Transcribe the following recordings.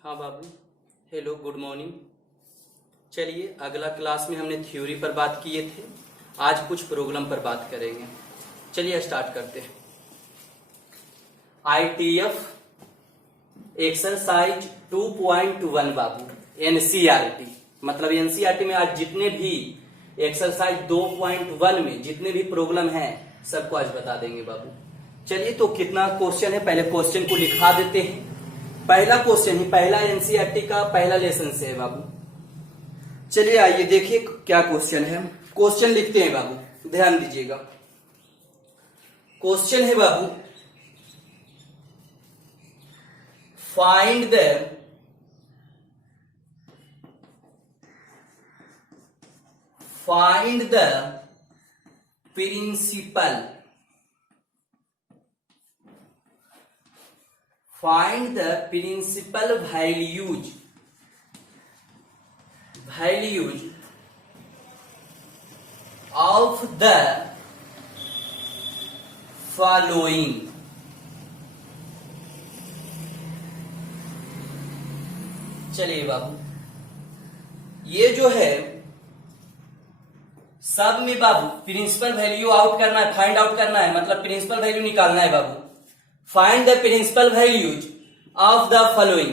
हाँ बाबू, hello, good morning. चलिए, अगला क्लास में हमने थ्योरी पर बात किए थे, आज कुछ प्रॉब्लम पर बात करेंगे। चलिए स्टार्ट करते हैं। ITF एक्सरसाइज 2.1 बाबू, NCERT मतलब NCERT में आज जितने भी एक्सरसाइज 2.1 में जितने भी प्रॉब्लम हैं सबको आज बता देंगे बाबू। चलिए, तो कितना क्वेश्चन है पहले क्वेश्चन को लिखा देते हैं। पहला क्वेश्चन ही पहला NCERT का पहला लेसन से है बाबू। चलिए आइए देखिए क्या क्वेश्चन है। क्वेश्चन लिखते हैं बाबू, ध्यान दीजिएगा। क्वेश्चन है बाबू, find the principal values of the following। चलिए बाबू, ये जो है सब में बाबू प्रिंसिपल वैल्यू आउट करना है, फाइंड आउट करना है, मतलब प्रिंसिपल वैल्यू निकालना है बाबू। Find the principal values of the following,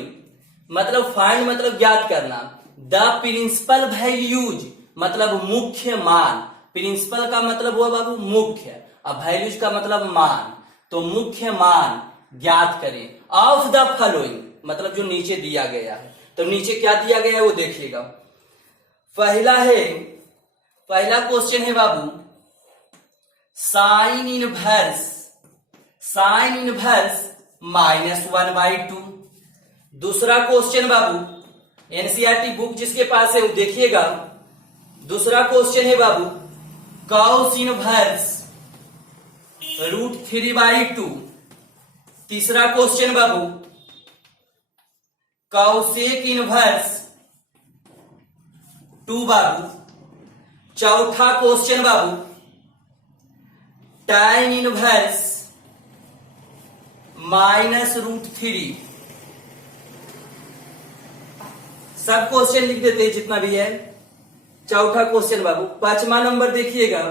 मतलब फाइंड मतलब ज्ञात करना, द प्रिंसिपल वैल्यूज मतलब मुख्य मान। प्रिंसिपल का मतलब हुआ बाबू मुख्य, अब वैल्यूज का मतलब मान, तो मुख्य मान ज्ञात करें। ऑफ द फॉलोइंग मतलब जो नीचे दिया गया है, तो नीचे क्या दिया गया है वो देखिएगा। पहला क्वेश्चन है बाबू, साइन इनवर्स -1/2। दूसरा क्वेश्चन बाबू, NCERT बुक जिसके पास है वो देखिएगा। दूसरा क्वेश्चन है बाबू, कॉस इनवर्स √3/2। तीसरा क्वेश्चन बाबू, कॉसेक इनवर्स 2 बाबू। चौथा क्वेश्चन बाबू, tan इनवर्स -√3। सब क्वेश्चन लिख देते हैं जितना भी है। चौथा क्वेश्चन बाबू, पांचवा नंबर देखिएगा।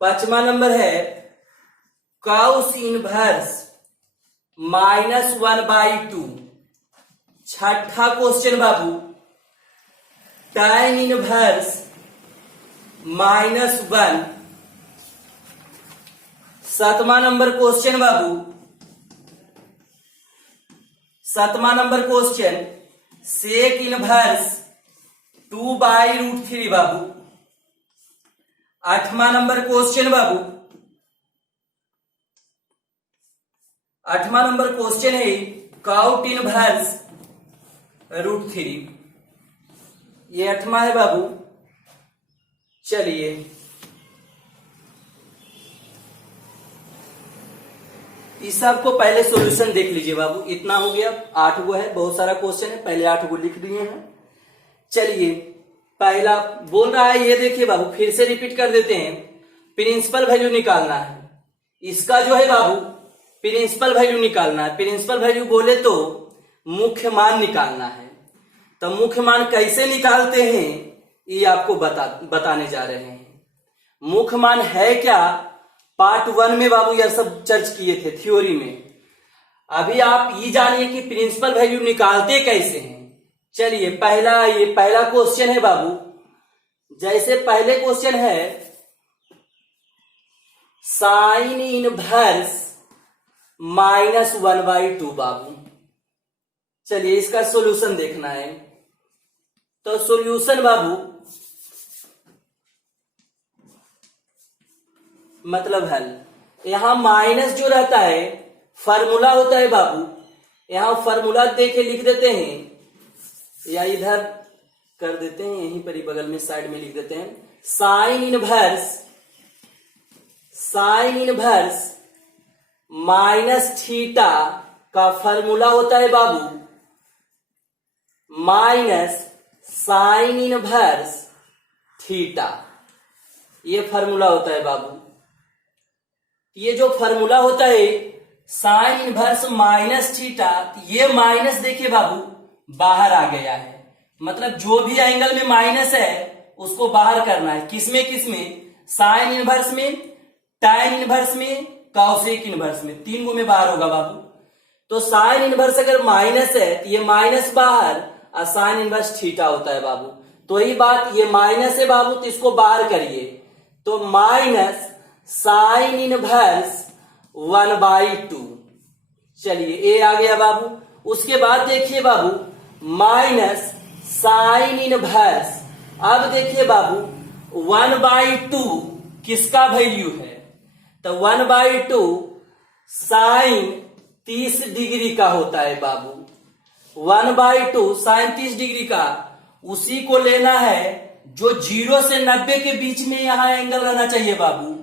पांचवा नंबर है कॉस इनवर्स -1/2। छठा क्वेश्चन बाबू, tan इनवर्स -1। सातवां नंबर क्वेश्चन बाबू, सातवां नंबर क्वेश्चन सेक इनवर्स 2/√3 बाबू। आठवां नंबर क्वेश्चन बाबू, आठवां नंबर क्वेश्चन है कॉट इनवर्स √3। ये आठवां है बाबू। चलिए इस सब को पहले सॉल्यूशन देख लीजिए बाबू। इतना हो गया, 8 गो है, बहुत सारा क्वेश्चन है, पहले 8 गो लिख दिए हैं। चलिए पहला बोल रहा है, ये देखिए बाबू, फिर से रिपीट कर देते हैं। प्रिंसिपल वैल्यू निकालना है। इसका जो है बाबू प्रिंसिपल वैल्यू निकालना है। प्रिंसिपल वैल्यू बोले तो मुख्य मान निकालना है। तो मुख्य मान कैसे निकालते हैं ये आपको बताने जा रहे हैं। मुख्य मान है क्या, पार्ट 1 में बाबू यह सब चर्च किए थे थ्योरी में। अभी आप ये जानिए कि प्रिंसिपल वैल्यू निकालते कैसे हैं। चलिए ये पहला क्वेश्चन है बाबू। जैसे पहले क्वेश्चन है साइन इनवर्स -1/2 बाबू। चलिए इसका सॉल्यूशन देखना है। तो सॉल्यूशन बाबू मतलब हल, यहां माइनस जो रहता है फार्मूला होता है बाबू। यहां फार्मूला देके लिख देते हैं, या इधर कर देते हैं, यहीं पर ही बगल में साइड में लिख देते हैं। साइन इनवर्स -थीटा का फार्मूला होता है बाबू माइनस साइन इनवर्स थीटा। ये फार्मूला होता है बाबू। ये जो फार्मूला होता है साइन इनवर्स माइनस थीटा, ये माइनस देखिए बाबू बाहर आ गया है, मतलब जो भी एंगल में माइनस है उसको बाहर करना है। किसमें किसमें? साइन इनवर्स में, tan इनवर्स में, कॉसेक इनवर्स में, तीन गो में बाहर होगा बाबू। तो साइन इनवर्स अगर माइनस है तो ये माइनस बाहर और साइन इनवर्स थीटा होता है बाबू। तो यही बात, ये माइनस है बाबू तो इसको बाहर करिए, तो माइनस साइन इनवर्स 1/2। चलिए ये आ गया बाबू। उसके बाद देखिए बाबू माइनस साइन इनवर्स, अब देखिए बाबू 1/2 किसका वैल्यू है? तो 1/2 साइन 30 डिग्री का होता है बाबू। 1/2 साइन 30 डिग्री का, उसी को लेना है जो 0 से 90 के बीच में यहां एंगल रहना चाहिए बाबू।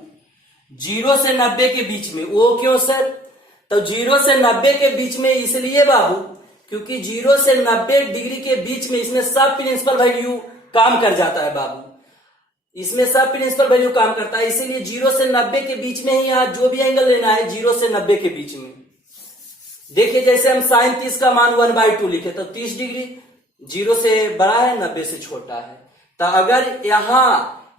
0 से 90 के बीच में, वो क्यों सर? तो 0 से 90 के बीच में इसलिए बाबू क्योंकि 0 से 90 डिग्री के बीच में इसमें सब प्रिंसिपल वैल्यू काम कर जाता है बाबू। इसमें सब प्रिंसिपल वैल्यू काम करता है, इसीलिए 0 से 90 के बीच में ही यहां जो भी एंगल लेना है 0 से 90 के बीच में। देखिए जैसे हम साइन 30 का मान 1/2 लिखे तो 30 डिग्री 0 से बड़ा है, 90 से छोटा है। तो अगर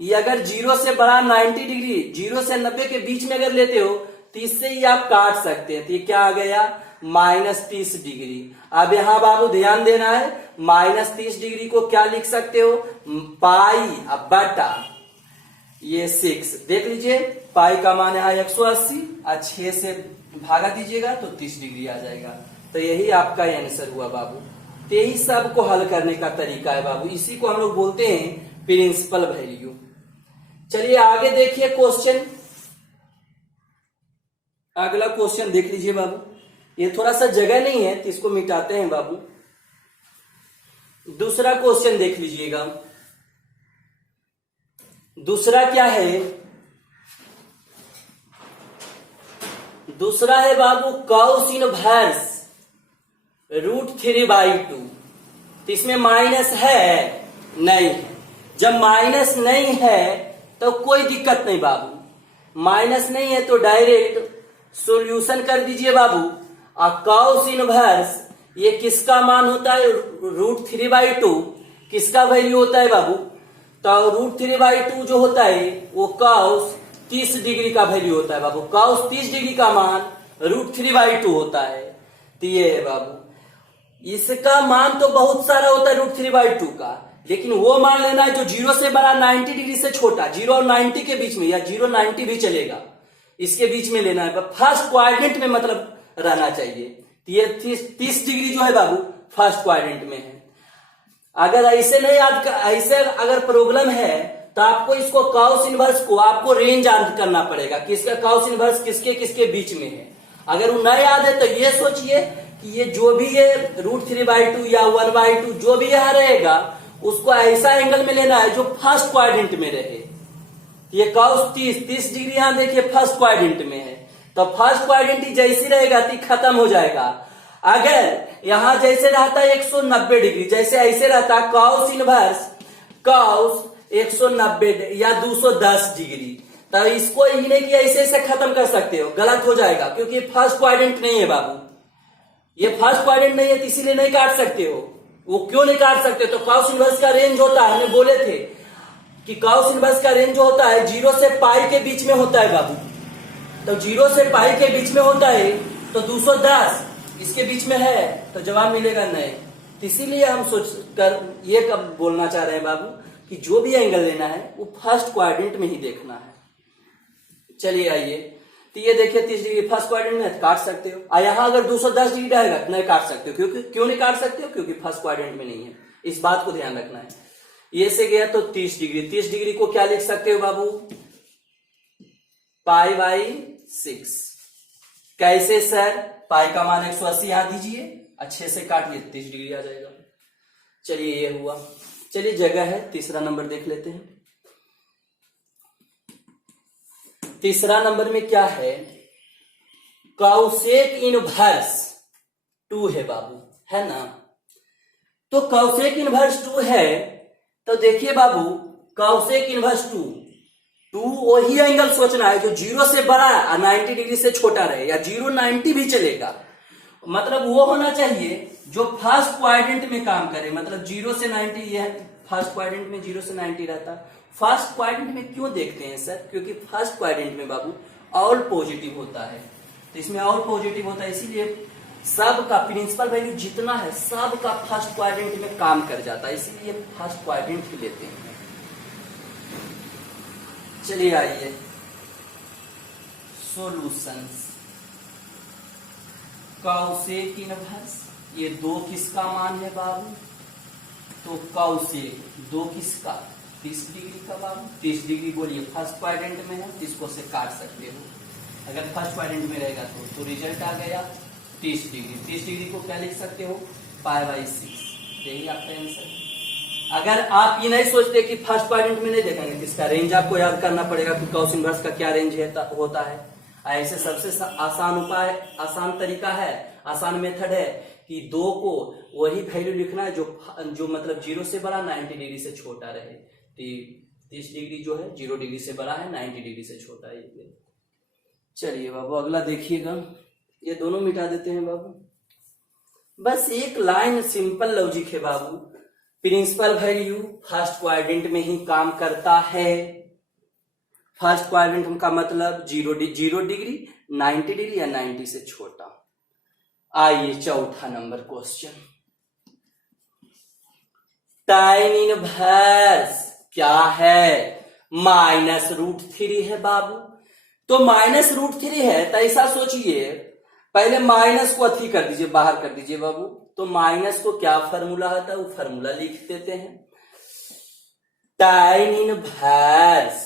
ये अगर 0 से बड़ा 90 डिग्री 0 से 90 के बीच में अगर लेते हो तो इससे ही आप काट सकते हैं। तो ये क्या आ गया? -30 डिग्री। अब यहां बाबू ध्यान देना है, -30 डिग्री को क्या लिख सकते हो? पाई बटा ये 6। देख लीजिए पाई का मान यहाँ 180 और 6 से भागा दीजिएगा तो 30 डिग्री आ जाएगा। तो यही आपका आंसर हुआ बाबू। तो यही सब को हल करने का तरीका है बाबू, इसी को हम लोग बोलते हैं प्रिंसिपल वैल्यू। चलिए आगे देखिए क्वेश्चन, अगला क्वेश्चन देख लीजिए बाबू। ये थोड़ा सा जगह नहीं है तो इसको मिटाते हैं बाबू। दूसरा क्वेश्चन देख लीजिएगा। दूसरा क्या है? दूसरा है बाबू कॉस इनवर्स √3/2। तो इसमें माइनस है? नहीं है। जब माइनस नहीं है तो कोई दिक्कत नहीं बाबू, माइनस नहीं है तो डायरेक्ट सॉल्यूशन कर दीजिए बाबू। और कॉस इनवर्स ये किसका मान होता है? √3/2 किसका वैल्यू होता है बाबू? तो √3/2 जो होता है वो कॉस 30 डिग्री का वैल्यू होता है बाबू। कॉस 30 डिग्री का मान √3/2 होता है। तो ये है बाबू। इसका मान तो बहुत सारा होता है √3/2 का, लेकिन वो मान लेना है जो 0 से बड़ा 90 डिग्री से छोटा, 0 और 90 के बीच में, या 0 90 भी चलेगा, इसके बीच में लेना है। फर्स्ट क्वाड्रेंट में मतलब रहना चाहिए। ये 30 डिग्री जो है बाबू फर्स्ट क्वाड्रेंट में है। अगर ऐसे नहीं ऐसे अगर प्रॉब्लम है तो आपको इसको कॉस इनवर्स को आपको रेंज याद करना पड़ेगा, किसका कॉस इनवर्स किसके किसके बीच में है। अगर वो नहीं याद है तो ये सोचिए कि ये जो भी ये √3/2 या 1/2 जो भी यहां रहेगा उसको ऐसा एंगल में लेना है जो फर्स्ट क्वाड्रेंट में रहे। ये कॉस 30 डिग्री यहां देखिए फर्स्ट क्वाड्रेंट में है, तो फर्स्ट क्वाड्रेंट जैसी रहेगा तो खत्म हो जाएगा। अगर यहां जैसे रहता है 190 डिग्री, जैसे ऐसे रहता है कॉस इनवर्स कॉस 190 या 210 डिग्री, तो इसको ही नहीं कि ऐसे ऐसे खत्म कर सकते हो, गलत हो जाएगा क्योंकि फर्स्ट क्वाड्रेंट नहीं है बाबू। ये फर्स्ट क्वाड्रेंट नहीं है तो इसीलिए नहीं काट सकते हो। वो क्यों नहीं काट सकते? तो कॉस इनवर्स का रेंज होता है, हमने बोले थे कि कॉस इनवर्स का रेंज जो होता है 0 से पाई के बीच में होता है बाबू। तो 0 से पाई के बीच में होता है तो 210 इसके बीच में है, तो जवाब मिलेगा नहीं। तो इसीलिए हम सोच कर ये कब बोलना चाह रहे हैं बाबू कि जो भी एंगल लेना है वो फर्स्ट क्वाड्रेंट में ही देखना है। चलिए आइए, तो ये देखिए 30 डिग्री फर्स्ट क्वाड्रेंट में काट सकते हो, और यहां अगर 210 डिग्री रहेगा तो नहीं काट सकते हो। क्योंकि क्यों नहीं काट सकते हो? क्योंकि फर्स्ट क्वाड्रेंट में नहीं है, इस बात को ध्यान रखना है। ये से गया तो 30 डिग्री, 30 डिग्री को क्या लिख सकते हो बाबू? π/6। कैसे सर? पाई का मान 180 यहां दीजिए, अच्छे से काटिए 30 डिग्री आ जाएगा। चलिए ये हुआ। चलिए जगह है, तीसरा नंबर देख लेते हैं। तीसरा नंबर में क्या है? कॉसेक इनवर्स 2 है बाबू, है ना? तो कॉसेक इनवर्स 2 है तो देखिए बाबू कॉसेक इनवर्स 2 टू वही एंगल सोचना है जो 0 से बड़ा है और 90 डिग्री से छोटा रहे, या 0 90 भी चलेगा। मतलब वो होना चाहिए जो फर्स्ट क्वाड्रेंट में काम करे, मतलब 0 से 90, ये फर्स्ट क्वाड्रेंट में 0 से 90 रहता। फर्स्ट क्वाड्रेंट में क्यों देखते हैं सर? क्योंकि फर्स्ट क्वाड्रेंट में बाबू ऑल पॉजिटिव होता है, तो इसमें ऑल पॉजिटिव होता है, इसीलिए सब का प्रिंसिपल वैल्यू जितना है सब का फर्स्ट क्वाड्रेंट में काम कर जाता है, इसीलिए फर्स्ट क्वाड्रेंट ही लेते हैं। चलिए आइए सॉल्यूशंस। कॉसेक इनवर्स, ये 2 किसका मान है बाबू? तो कॉसेक 2 किसका? 30 डिग्री का बाबू। 30 डिग्री बोलिए फर्स्ट क्वाड्रेंट में है, इसको से काट सकते हो, अगर फर्स्ट क्वाड्रेंट में रहेगा तो रिजल्ट आ गया 30 डिग्री। 30 डिग्री को क्या लिख सकते हो? π/6, यही आपका आंसर। अगर आप ये नहीं सोचते कि फर्स्ट क्वाड्रेंट में नहीं देखेंगे, किसका रेंज आपको याद करना पड़ेगा कि कॉस इनवर्स का क्या रेंज होता है। ऐसे सबसे आसान उपाय, आसान तरीका है, आसान मेथड है कि 2 को वही वैल्यू लिखना है जो मतलब 0 से बड़ा 90 डिग्री से छोटा रहे। 30 डिग्री जो है 0 डिग्री से बड़ा है, 90 डिग्री से छोटा है। चलिए बाबू अगला देखिएगा, ये दोनों मिटा देते हैं बाबू। बस एक लाइन सिंपल लॉजिक है बाबू, प्रिंसिपल वैल्यू फर्स्ट क्वाड्रेंट में ही काम करता है। फर्स्ट क्वाड्रेंट का मतलब 0 डिग्री, 90 डिग्री या 90 से छोटा। आइए चौथा नंबर क्वेश्चन, tan इनवर्स क्या है? -√3 है बाबू। तो -√3 है तो ऐसा सोचिए, पहले माइनस को अथी कर दीजिए, बाहर कर दीजिए बाबू। तो माइनस को क्या फॉर्मूला होता है वो फॉर्मूला लिख देते हैं। tan इनवर्स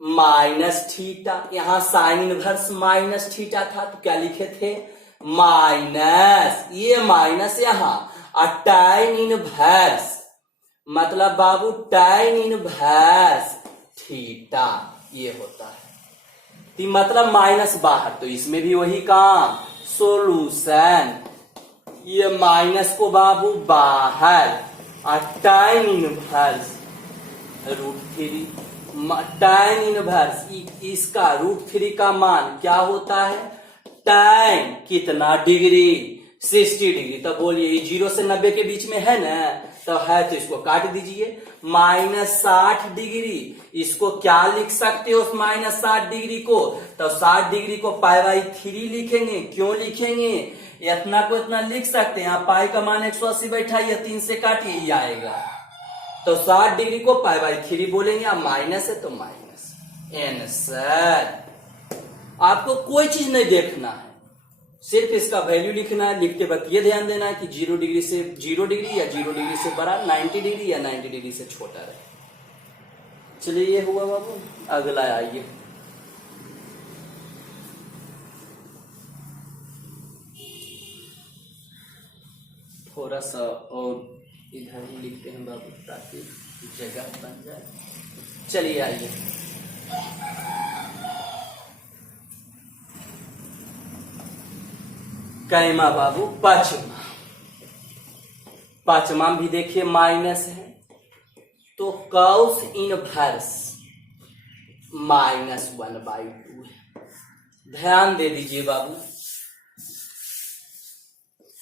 -θ, यहां sin इनवर्स -θ था तो क्या लिखे थे? माइनस, ये माइनस यहां, और tan इनवर्स मतलब बाबू tan इनवर्स थीटा, ये होता है। तो मतलब माइनस बाहर, तो इसमें भी वही काम, सॉल्यूशन, ये माइनस को बाबू बाहर, और tan इनवर्स √3। tan इनवर्स इसका √3 का मान क्या होता है? tan कितना डिग्री? 60 डिग्री। तो बोलिए 0 से 90 के बीच में है ना, तो है तो इसको काट दीजिए। -60 डिग्री, इसको क्या लिख सकते हो -60 डिग्री को? तो 60 डिग्री को π/3 लिखेंगे। क्यों लिखेंगे? इतना को इतना लिख सकते हैं, पाई का मान 180 बैठाइए, 3 से काटिए, ये आएगा। तो 60 डिग्री को π/3 बोलेंगे, अब माइनस है तो माइनस। आंसर, आपको कोई चीज नहीं देखना है, सिर्फ इसका वैल्यू लिखना है। लिखते वक्त ये ध्यान देना है कि 0 डिग्री या 0 डिग्री से बड़ा, 90 डिग्री या 90 डिग्री से छोटा रहे। चलिए ये हुआ बाबू, अगला आइए। थोड़ा सा और इधर ही लिखते हैं बाबू ताकि जगह बन जाए। चलिए आइए, कैमा बाबू पांचवा भी देखिए माइनस है, तो कॉस इनवर्स -1/2 है। ध्यान दे दीजिए बाबू,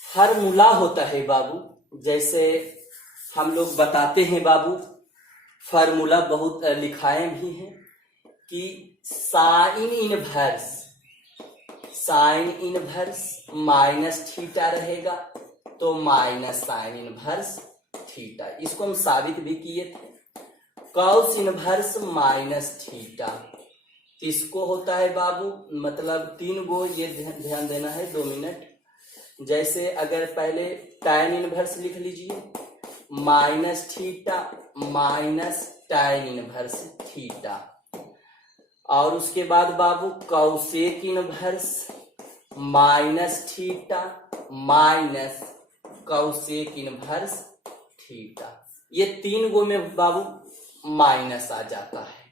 फार्मूला होता है बाबू, जैसे हम लोग बताते हैं बाबू, फार्मूला बहुत लिखाए भी हैं कि साइन इनवर्स -θ रहेगा, तो -sin इनवर्स थीटा। इसको हम साबित भी किए थे। कॉस इनवर्स -θ, इसको होता है बाबू, मतलब 3 गो, ये ध्यान देना है, 2 मिनट। जैसे अगर पहले tan इनवर्स लिख लीजिए, -θ tan इनवर्स थीटा, और उसके बाद बाबू cosec inverse -θ cosec inverse theta. ये 3 गो में बाबू माइनस आ जाता है।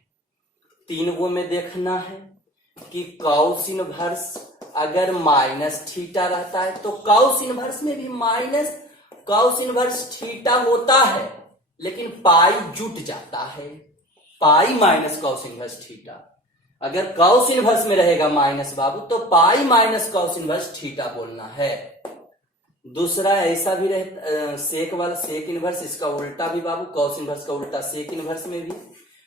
3 गो में देखना है कि कॉस इनवर्स अगर -θ रहता है तो कॉस इनवर्स में भी कॉस इनवर्स थीटा होता है, लेकिन पाई जुट जाता है। Pi minus cos inverse theta. अगर कॉस इनवर्स में रहेगा माइनस बाबू तो pi minus cos inverse theta बोलना है। दूसरा ऐसा भी रहे सेक वाला सेक इनवर्स, इसका उल्टा भी बाबू, कॉस इनवर्स का उल्टा सेक इनवर्स में भी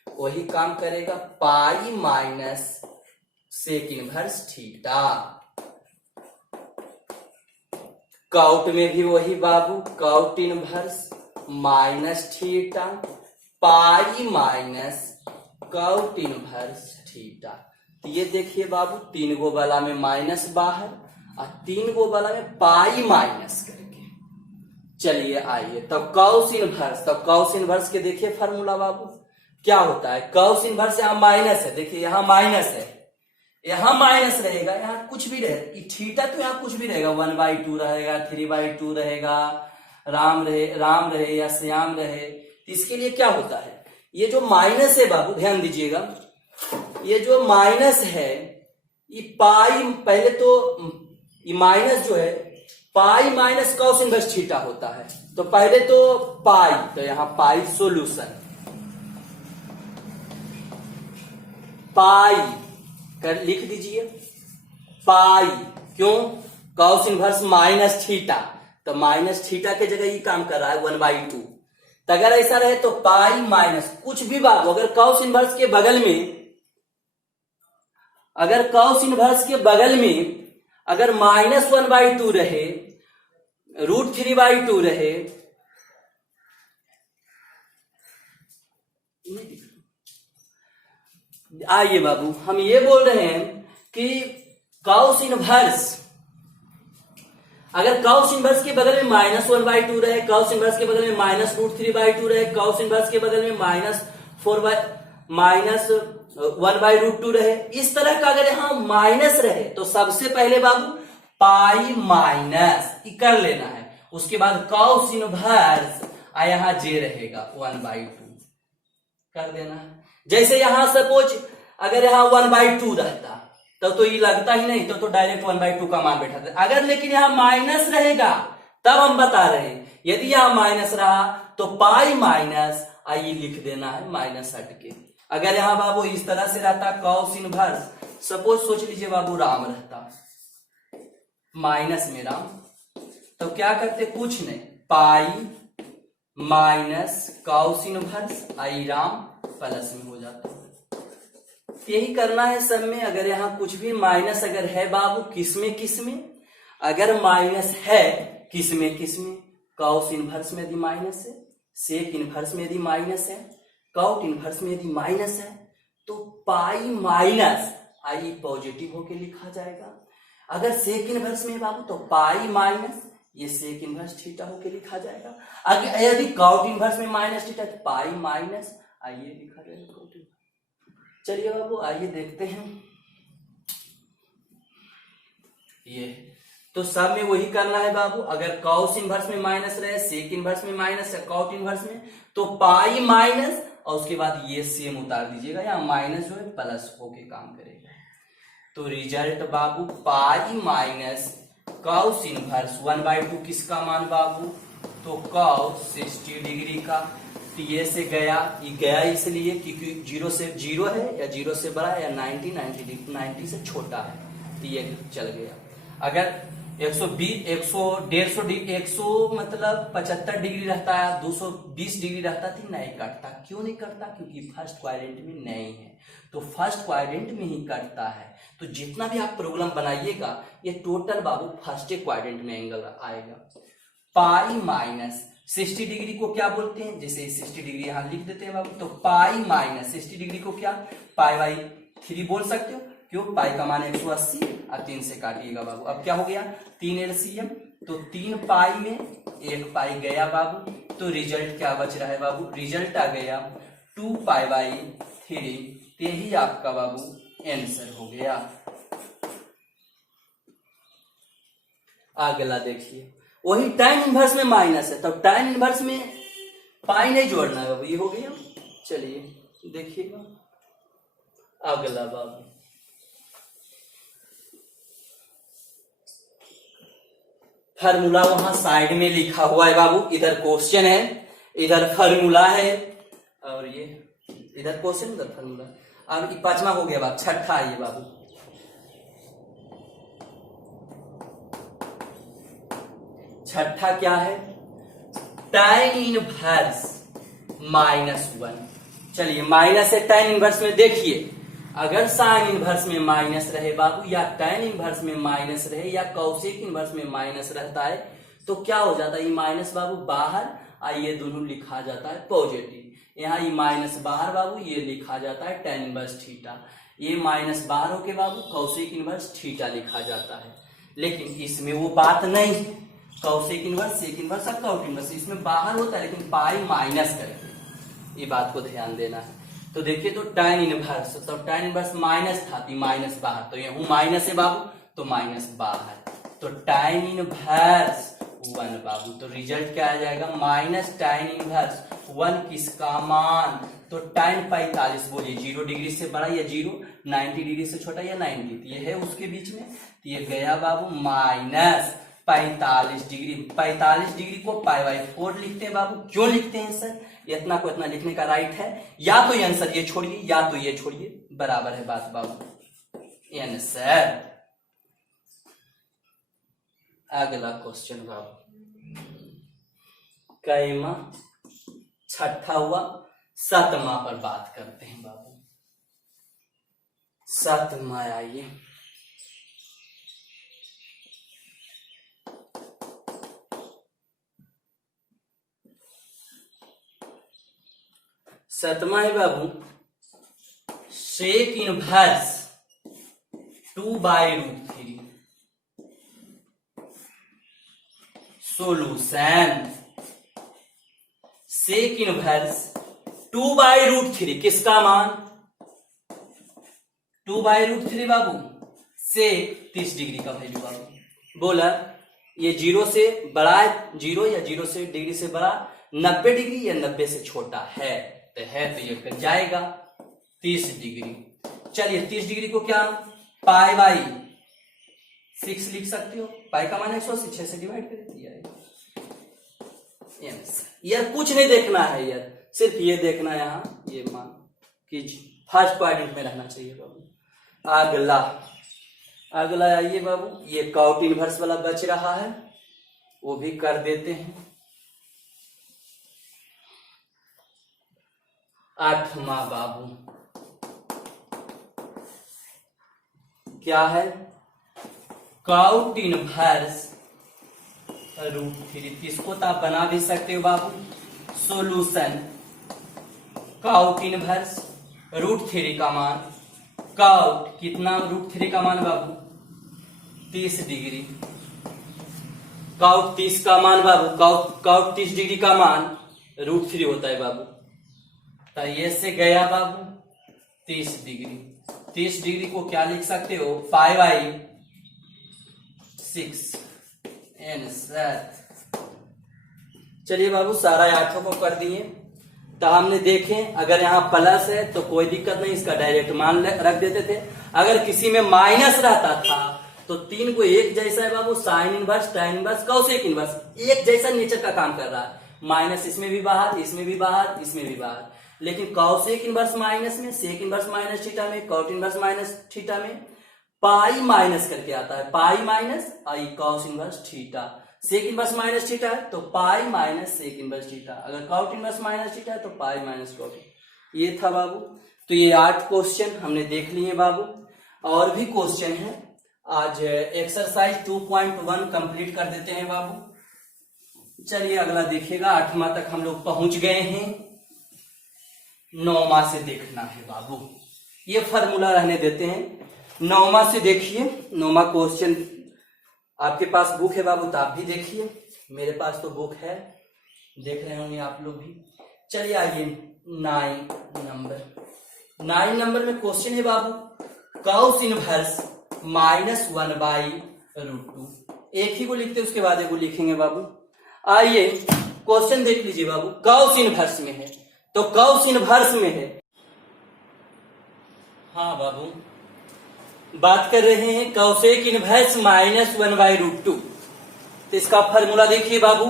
वही काम करेगा, pi minus sec inverse theta. Cot में भी वही बाबू, cot inverse minus theta, pi minus cot inverse theta. तो ये देखिए बाबू, 3 गो वाला में माइनस बाहर और 3 गो वाला में पाई माइनस करके। चलिए आइए तब कॉस इनवर्स, तब कॉस इनवर्स के देखिए फार्मूला बाबू क्या होता है। कॉस इनवर्स यहाँ माइनस है, देखिए यहाँ माइनस है, यहाँ माइनस रहेगा, यहाँ कुछ भी रहे थीटा, तो यहाँ कुछ भी रहेगा, 1/2 रहेगा, 3/2 रहेगा, राम रहे या श्याम रहे। तो इसके लिए क्या होता है, ये जो माइनस है बाबू ध्यान दीजिएगा, ये जो माइनस है ये पाई, पहले तो ये माइनस जो है pi minus cos inverse theta होता है। तो पहले तो पाई, तो यहां पाई सोल्यूशन, पाई कर लिख दीजिए, पाई क्यों, कॉस इनवर्स माइनस थीटा, तो माइनस थीटा के जगह ये काम कर रहा है 1/2। तो अगर ऐसा रहे तो पाई माइनस कुछ भी बाबू, अगर कॉस इनवर्स के बगल में, अगर कॉस इनवर्स के बगल में अगर -1/2 रहे, √3/2 रहे, आइए बाबू हम ये बोल रहे हैं कि कॉस इनवर्स, अगर कॉस इनवर्स के बगल में -1/2 रहे, कॉस इनवर्स के बगल में -√3/2 रहे, कॉस इनवर्स के बगल में -1/√2 रहे, इस तरह का अगर यहां माइनस रहे तो सबसे पहले बाबू पाई माइनस कर लेना है, उसके बाद कॉस इनवर्स यहां जे रहेगा 1/2 कर देना है। जैसे यहां सपोज अगर यहां 1/2 रहता तो ये लगता ही नहीं, तो डायरेक्ट 1/2 का मान बैठा था। अगर लेकिन यहां माइनस रहेगा तब हम बता रहे हैं, यदि यहां माइनस रहा तो पाई माइनस आइए लिख देना है माइनस हट के। अगर यहां बाबू इस तरह से रहता कॉस इनवर्स, सपोज सोच लीजिए बाबू राम रहता माइनस में राम, तो क्या करते, कुछ नहीं, पाई माइनस कॉस इनवर्स आई राम प्लस में हो जाता। यही करना है सब में। अगर यहां कुछ भी माइनस अगर है बाबू किसमें, अगर माइनस है किसमें, कॉस इनवर्स में यदि माइनस है, सेक इनवर्स में यदि माइनस है, काउट इनवर्स में यदि माइनस है, तो पाई माइनस आई पॉजिटिव होके लिखा जाएगा। अगर सेक इनवर्स में बाबू तो पाई माइनस ये सेक इनवर्स थीटा होके लिखा जाएगा। अगर यदि काउट इनवर्स में माइनस थीटा तो पाई माइनस आइए लिखा जाएगा काउट इनवर्स। चलिए बाबू आइए देखते हैं, ये तो सब में वही करना है बाबू। अगर कॉस इनवर्स में माइनस रहे, सेक इनवर्स में माइनस है, काउट इनवर्स में तो पाई माइनस और उसके बाद ये सेम उतार दीजिएगा, यहाँ माइनस जो है प्लस होके काम करेगा। तो रिजल्ट बाबू पाई माइनस कॉस इनवर्स 1/2 किसका मान बाबू, तो कॉस 60 डिग्री का। तो ये से गया, ये गया इसलिए क्योंकि 0 से 0 है या 0 से बड़ा है या 90 से छोटा है, तो ये चल गया। अगर 120 100 मतलब 75 डिग्री रहता है, 220 डिग्री रहता तो नहीं कटता। क्यों नहीं कटता, क्योंकि फर्स्ट क्वाड्रेंट में नहीं है, तो फर्स्ट क्वाड्रेंट में ही कटता है। तो जितना भी आप प्रॉब्लम बनाइएगा ये टोटल बाबू फर्स्ट क्वाड्रेंट में एंगल आएगा। पाई माइनस 60 डिग्री को क्या बोलते हैं, जैसे 60 डिग्री यहां लिख देते हैं बाबू, तो पाई माइनस 60 डिग्री को क्या π/3 बोल सकते हो। क्यों, पाई का मान 180 और 3 से काटिएगा बाबू। अब क्या हो गया 3 LCM, तो 3 पाई में 1 पाई गया बाबू, तो रिजल्ट क्या बच रहा है बाबू, रिजल्ट आ गया 2π/3। यही आपका बाबू आंसर हो गया। अगला देखिए, वही tan इनवर्स में माइनस है, तब tan इनवर्स में पाई नहीं जोड़ना है बाबू, ये हो गया। चलिए देखिएगा अगला बाबू, फार्मूला वहां साइड में लिखा हुआ है बाबू, इधर क्वेश्चन है, इधर फार्मूला है, और ये इधर क्वेश्चन उधर फार्मूला। अब 5वां हो गया बाबू, 6ठा आइए बाबू। छठा क्या है? tan inverse -1। चलिए माइनस है tan इनवर्स में, देखिए अगर साइन इनवर्स में माइनस रहे बाबू, या tan इनवर्स में माइनस रहे, या कौशिक इनवर्स में माइनस रहता है तो क्या हो जाता है? ये माइनस बाबू बाहर, ये दोनों लिखा जाता है पॉजिटिव। यहाँ ये माइनस बाहर बाबू, ये लिखा जाता है tan इनवर्स थीटा। ये माइनस बाहर होके बाबू कौशिक इनवर्स थीटा लिखा जाता है। लेकिन इसमें वो बात नहीं है, कौशिक इनवर्स, सेक इनवर्स और कॉट इनवर्स इसमें बाहर होता है, लेकिन पाई माइनस करके, ये बात को ध्यान देना है। तो देखिए तो tan इनवर्स, तो tan इनवर्स माइनस था, माइनस बाहर, तो ये माइनस है बाबू, तो माइनस बाहर, तो tan इनवर्स 1 बाबू। तो रिजल्ट क्या आ जाएगा? माइनस tan इनवर्स 1 किसका मान? तो tan 45, बोलिए 0 डिग्री से बड़ा या 0, 90 डिग्री से छोटा या 90, ये है उसके बीच में, तो ये गया बाबू माइनस 45 डिग्री। 45 डिग्री को π/4 लिखते हैं बाबू। क्यों लिखते हैं सर? इतना को इतना लिखने का राइट है, या तो आंसर ये छोड़िए या तो ये छोड़िए, बराबर है बात बाबू। आंसर। अगला क्वेश्चन बाबू, कैमा 6ठा हुआ, 7वां पर बात करते हैं बाबू। 7वां आइए, सतमा है बाबू, sec inverse 2/√3। Solution sec inverse 2/√3 किसका मान? 2/√3 बाबू, सेक 30 डिग्री का वैल्यू बाबू। बोला ये 0 से बड़ा है, 0 या 0 से डिग्री से बड़ा, 90 डिग्री या 90 से छोटा है, तो ये कर जाएगा 30 डिग्री। चलिए 30 डिग्री को क्या π/6 लिख सकते हो, पाई का मान 180, 6 से डिवाइड कर दिया। यार कुछ नहीं देखना है यार, सिर्फ ये देखना है यहाँ ये मान कि फर्स्ट क्वाड्रेंट में रहना चाहिए बाबू। अगला आइए बाबू, ये कॉट इनवर्स वाला बच रहा है, वो भी कर देते हैं। 8वां बाबू क्या है? Cot inverse √3। किसको तो आप बना भी सकते हो बाबू, सोल्यूशन कॉट इनवर्स √3 का मान, कॉट कितना √3 का मान बाबू? 30 डिग्री। कॉट 30 का मान बाबू, कॉट 30 डिग्री का मान √3 होता है बाबू। तो ये से गया बाबू 30 डिग्री। 30 डिग्री को क्या लिख सकते हो? π/6। चलिए बाबू सारा 8 को कर दिए। तो हमने देखे अगर यहाँ प्लस है तो कोई दिक्कत नहीं, इसका डायरेक्ट मान रख देते थे। अगर किसी में माइनस रहता था तो 3 को एक जैसा है बाबू, sine inverse, tan inverse, cosec inverse, एक जैसा नेचर का काम कर रहा है। माइनस इसमें भी बाहर, इसमें भी बाहर, इसमें भी बाहर। लेकिन कॉसेक इनवर्स माइनस में, सेक इनवर्स माइनस थीटा में, कॉट इनवर्स माइनस थीटा में पाई माइनस करके आता है, पाई माइनस आई cos inverse theta. Sec inverse minus theta है तो pi minus sec inverse theta, अगर कॉट इनवर्स माइनस थीटा है तो पाई माइनस कॉट। ये था बाबू। तो ये 8 क्वेश्चन हमने देख लिए बाबू। और भी क्वेश्चन है, आज एक्सरसाइज 2.1 कंप्लीट कर देते हैं बाबू। चलिए अगला देखिएगा, 8वां तक हम लोग पहुंच गए हैं, 9वां से देखना है बाबू। ये फॉर्मूला रहने देते हैं, 9वां से देखिए। 9वां क्वेश्चन आपके पास बुक है बाबू तो आप भी देखिए, मेरे पास तो बुक है, देख रहे होंगे आप लोग भी। चलिए आइए 9 नंबर में क्वेश्चन है बाबू, कॉस इनवर्स -1/√2। एक ही को लिखते उसके बाद एक को लिखेंगे बाबू। आइए क्वेश्चन देख लीजिए बाबू। कॉस इनवर्स में है तो कॉस इनवर्स में है, हाँ बाबू बात कर रहे हैं कॉसेक इनवर्स -1/√2। तो इसका फॉर्मूला देखिए बाबू,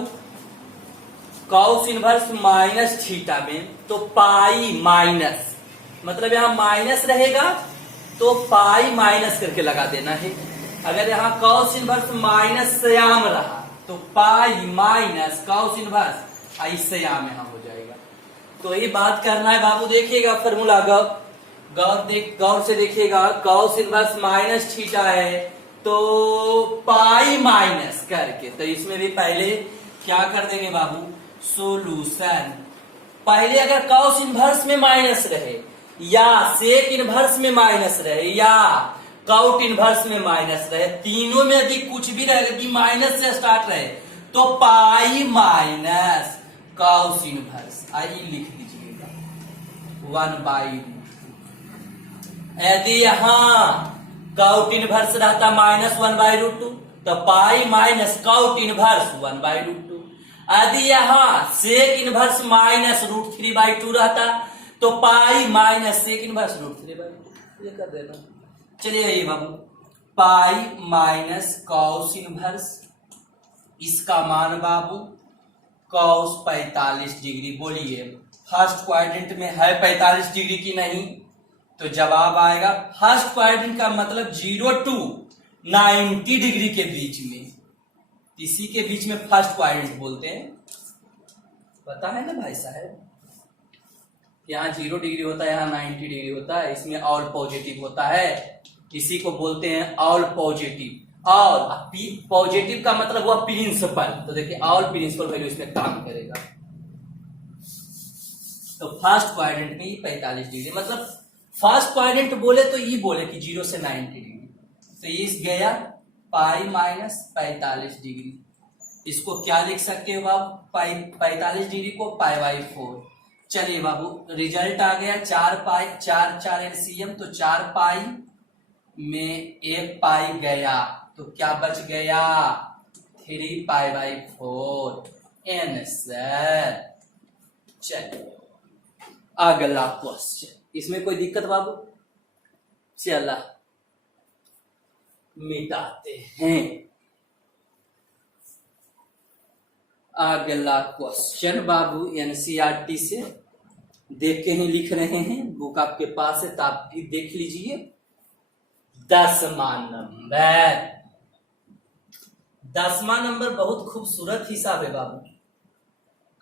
कॉस इनवर्स माइनस थीटा में तो पाई माइनस मतलब यहाँ माइनस रहेगा तो पाई माइनस करके लगा देना है। अगर यहाँ कॉस इनवर्स माइनस श्याम रहा तो पाई माइनस कॉस इनवर्स आई श्याम यहाँ हो जाएगा। तो ये बात करना है बाबू। देखिएगा फॉर्मूला गौर से देखिएगा। कॉस इनवर्स माइनस थीटा है तो पाई माइनस करके, तो इसमें भी पहले क्या कर देंगे बाबू, सोल्यूशन। पहले अगर कॉस इनवर्स में माइनस रहे या सेक इनवर्स में माइनस रहे या काउट इनवर्स में माइनस रहे, तीनों में यदि कुछ भी रहे, यदि माइनस से स्टार्ट रहे तो पाई माइनस कॉस इनवर्स आई लिख दीजिएगा 1/√2। यदि यहाँ काउट इनवर्स रहता -1/√2 तो पाई माइनस काउट इनवर्स 1/√2। यदि यहाँ सेक इनवर्स माइनस √3/2 रहता तो पाई माइनस सेक इनवर्स √3/2। ये कर देना। चलिए ये बाबू, पाई माइनस कॉस इनवर्स, इसका मान बाबू कॉस 45 डिग्री। बोलिए फर्स्ट क्वाड्रेंट में है 45 डिग्री की नहीं? तो जवाब आएगा फर्स्ट क्वाड्रेंट का मतलब 0 to 90 डिग्री के बीच में, इसी के बीच में फर्स्ट क्वाड्रेंट बोलते हैं। पता है ना भाई साहब, यहाँ 0 डिग्री होता है, यहाँ 90 डिग्री होता है, इसमें ऑल पॉजिटिव होता है, इसी को बोलते हैं ऑल पॉजिटिव। और पॉजिटिव का मतलब हुआ प्रिंसिपल, तो देखिए ऑल प्रिंसिपल वैल्यू इसमें काम करेगा। तो फर्स्ट क्वाड्रेंट में 45 डिग्री, मतलब फर्स्ट क्वाड्रेंट बोले तो ये बोले कि 0 से 90 डिग्री, तो ये गया पाई माइनस 45 डिग्री। इसको क्या लिख सकते हो आप, 45 डिग्री को π/4। चलिए बाबू रिजल्ट आ गया 4 पाई, 4 एलसीएम, तो 4 पाई में 1 पाई गया तो क्या बच गया 3 π/4 आंसर। चलिए अगला क्वेश्चन, इसमें कोई दिक्कत बाबू? चला मिटाते हैं। अगला क्वेश्चन बाबू एनसीईआरटी से देख के ही लिख रहे हैं, बुक आपके पास है तो आप भी देख लीजिए। 10वां नंबर, 10वां नंबर बहुत खूबसूरत हिसाब है बाबू।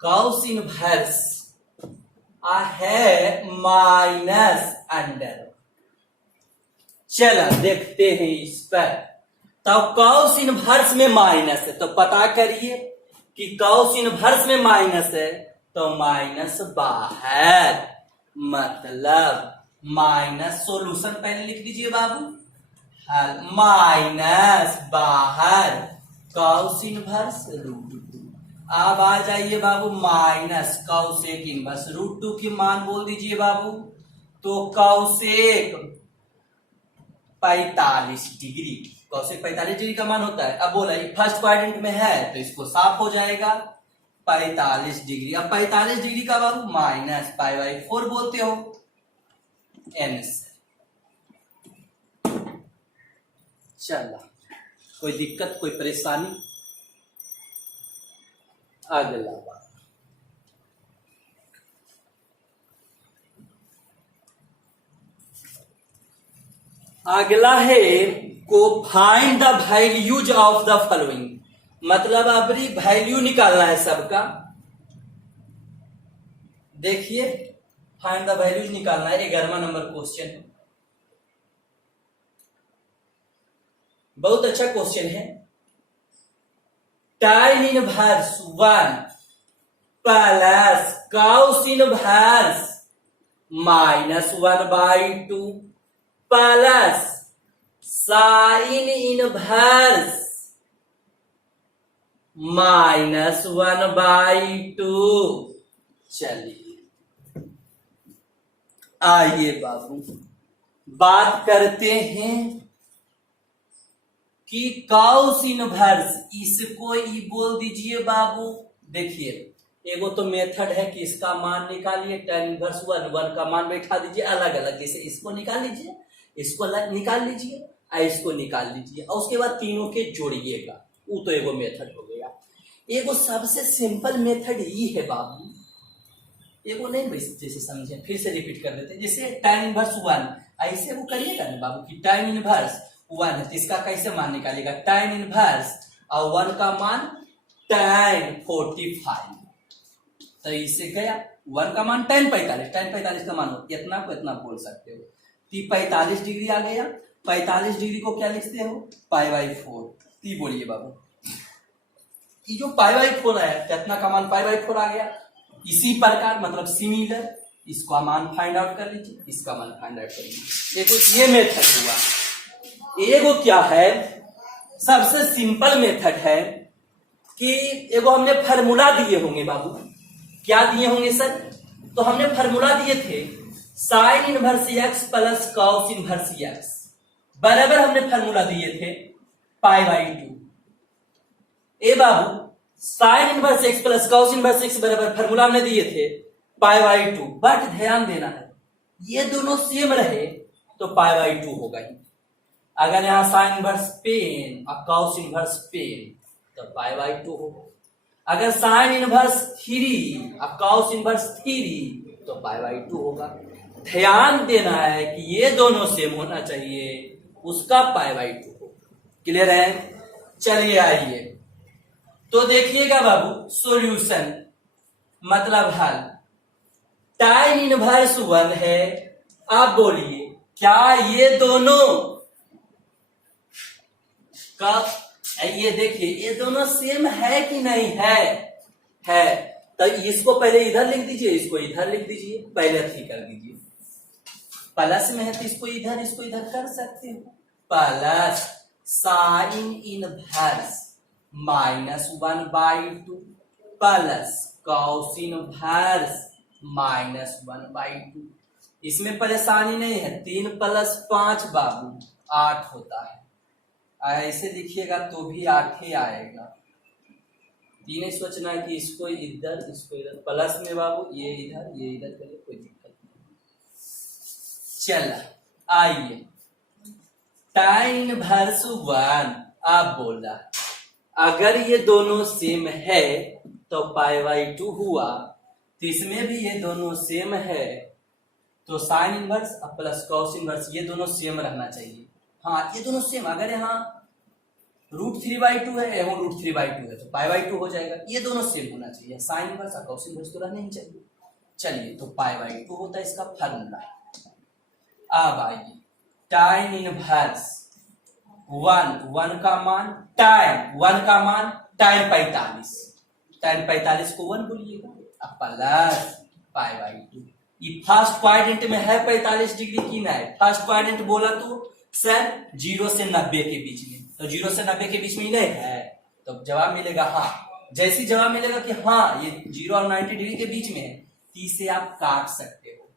कॉस इनवर्स है माइनस अंडर। चला देखते हैं इस पर। तो कॉस इनवर्स में माइनस है तो पता करिए कि कॉस इनवर्स में माइनस है तो माइनस बाहर, मतलब माइनस। सॉल्यूशन पहले लिख दीजिए बाबू, माइनस बाहर कॉस इनवर्स √2। अब आ जाइए बाबू माइनस कॉसेक इनवर्स √2 की मान बोल दीजिए बाबू, तो कॉसेक 45 डिग्री, कॉसेक 45 डिग्री का मान होता है। अब बोला ये फर्स्ट क्वाड्रेंट में है तो इसको साफ हो जाएगा 45 डिग्री। अब 45 डिग्री का बाबू माइनस π/4 बोलते हो आंसर। चला कोई दिक्कत कोई परेशानी? अगला बात, अगला है को find the values of the following, मतलब अपनी वैल्यू निकालना है सबका। देखिए फाइंड द वैल्यूज निकालना है, 11वां नंबर क्वेश्चन, बहुत अच्छा क्वेश्चन है। tan inverse 1 plus cos inverse -1/2 plus sin inverse -1/2। चलिए आइए बाबू बात करते हैं कि कॉस इनवर्स, इसको ही बोल दीजिए बाबू। देखिए एगो तो मेथड है कि इसका मान निकालिए, tan इनवर्स 1 का मान बैठा दीजिए अलग अलग, जैसे इसको निकाल लीजिए, इसको अलग निकाल लीजिए और इसको निकाल लीजिए और उसके बाद तीनों के जोड़िएगा, वो तो एगो मेथड हो गया। एगो सबसे सिंपल मेथड ये है बाबू ये वो नहीं जैसे समझे, फिर से रिपीट कर देते, जैसे tan इनवर्स 1, ऐसे वो करिएगा ना बाबू कि tan इनवर्स 1 है, तो इसका कैसे मान निकालिएगा, tan इनवर्स और 1 का मान tan 45, तो इससे गया 1 का मान tan 45 का मान हो, इतना को इतना बोल सकते हो, 45 डिग्री आ गया, 45 डिग्री को क्या लिखते हो, π/4, ती बोलिए बाबू, ये जो π/4 है, कितना का मान π/4 आ गया, इसी प्रकार मतलब सिमिलर, इसका मान फाइंड आउट कर लीजिए, इसका मान फाइंड आउट कर लीजिए। देखो ये मेथड हुआ। एगो क्या है, सबसे सिंपल मेथड है कि एगो हमने फार्मूला दिए होंगे बाबू, क्या दिए होंगे सर, तो हमने फार्मूला दिए थे sine inverse x plus cos inverse x बराबर, हमने फार्मूला दिए थे π/2। ए बाबू sine inverse x plus cos inverse x बराबर फार्मूला हमने दिए थे π/2, बट ध्यान देना है ये दोनों सेम रहे तो π/2 होगा ही। अगर यहाँ साइन इनवर्स पेन और कॉस इनवर्स पेन तो π/2 होगा, अगर साइन इनवर्स 3 और कॉस इनवर्स 3 तो π/2 होगा। ध्यान देना है कि ये दोनों सेम होना चाहिए, उसका π/2 हो। क्लियर है, चलिए आइए तो देखिएगा बाबू सॉल्यूशन मतलब हल, tan इनवर्स 1 है, आप बोलिए क्या ये दोनों का, ये देखिए ये दोनों सेम है कि नहीं है, तो इसको पहले इधर लिख दीजिए, इसको इधर लिख दीजिए, पहले अथी कर दीजिए, प्लस में है तो इसको इधर कर सकते हो, plus sine inverse -1/2 plus cos inverse -1/2। इसमें परेशानी नहीं है, 3 + 5 बाबू 8 होता है, ऐसे लिखिएगा तो भी 8 ही आएगा। ये नहीं सोचना है कि इसको इधर प्लस में बाबू ये इधर करिए, कोई दिक्कत नहीं। चल आइए tan इनवर्स 1 आप बोला अगर ये दोनों सेम है तो π/2 हुआ, तो इसमें भी ये दोनों सेम है तो sine inverse plus cos inverse ये दोनों सेम रहना चाहिए। हाँ ये दोनों सेम, अगर यहाँ √3/2 है, यहाँ √3/2 है तो π/2 हो जाएगा, ये दोनों सेम होना चाहिए, साइन इनवर्स और कॉस इनवर्स तो रहना ही चाहिए। चलिए तो π/2 होता है इसका फार्मूला। अब आइए tan इनवर्स 1 का मान tan 45 को 1 बोलिएगा, अब प्लस π/2। ये फर्स्ट क्वाड्रेंट में है 45 डिग्री की ना है, फर्स्ट क्वाड्रेंट बोला तो सर 0 से 90 के बीच में, तो 0 से 90 के बीच में ही नहीं है, तो जवाब मिलेगा हाँ। जैसे जवाब मिलेगा कि हाँ ये 0 और 90 डिग्री के बीच में है, 30 से आप काट सकते हो।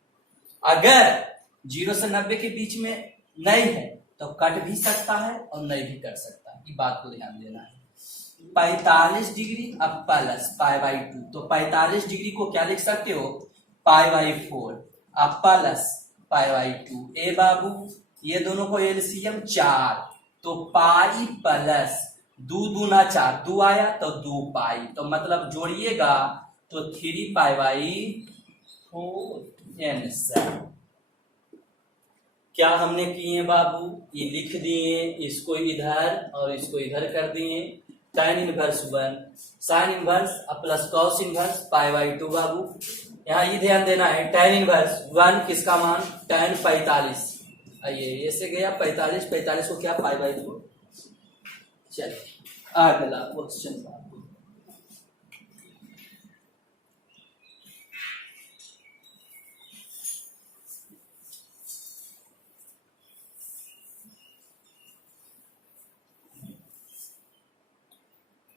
अगर 0 से 90 के बीच में नहीं है तो कट भी सकता है और नहीं भी कर सकता है, ये बात को ध्यान देना है। 45 डिग्री अब प्लस π/2, तो 45 डिग्री को क्या लिख सकते हो, π/4 अब प्लस π/2। ए बाबू ये दोनों को एलसीएम 4, तो पाई प्लस 2 दूना 4, 2 आया तो 2 पाई, तो मतलब जोड़िएगा तो 3π/4 आंसर। क्या हमने किए बाबू, ये लिख दिए, इसको इधर और इसको इधर कर दिए, tan inverse 1 sine inverse plus cos inverse π/2 बाबू। यहाँ ये ध्यान देना है tan इनवर्स 1 किसका मान tan 45, ये से गया 45 को क्या π/4। चलिए अगला क्वेश्चन बाबू,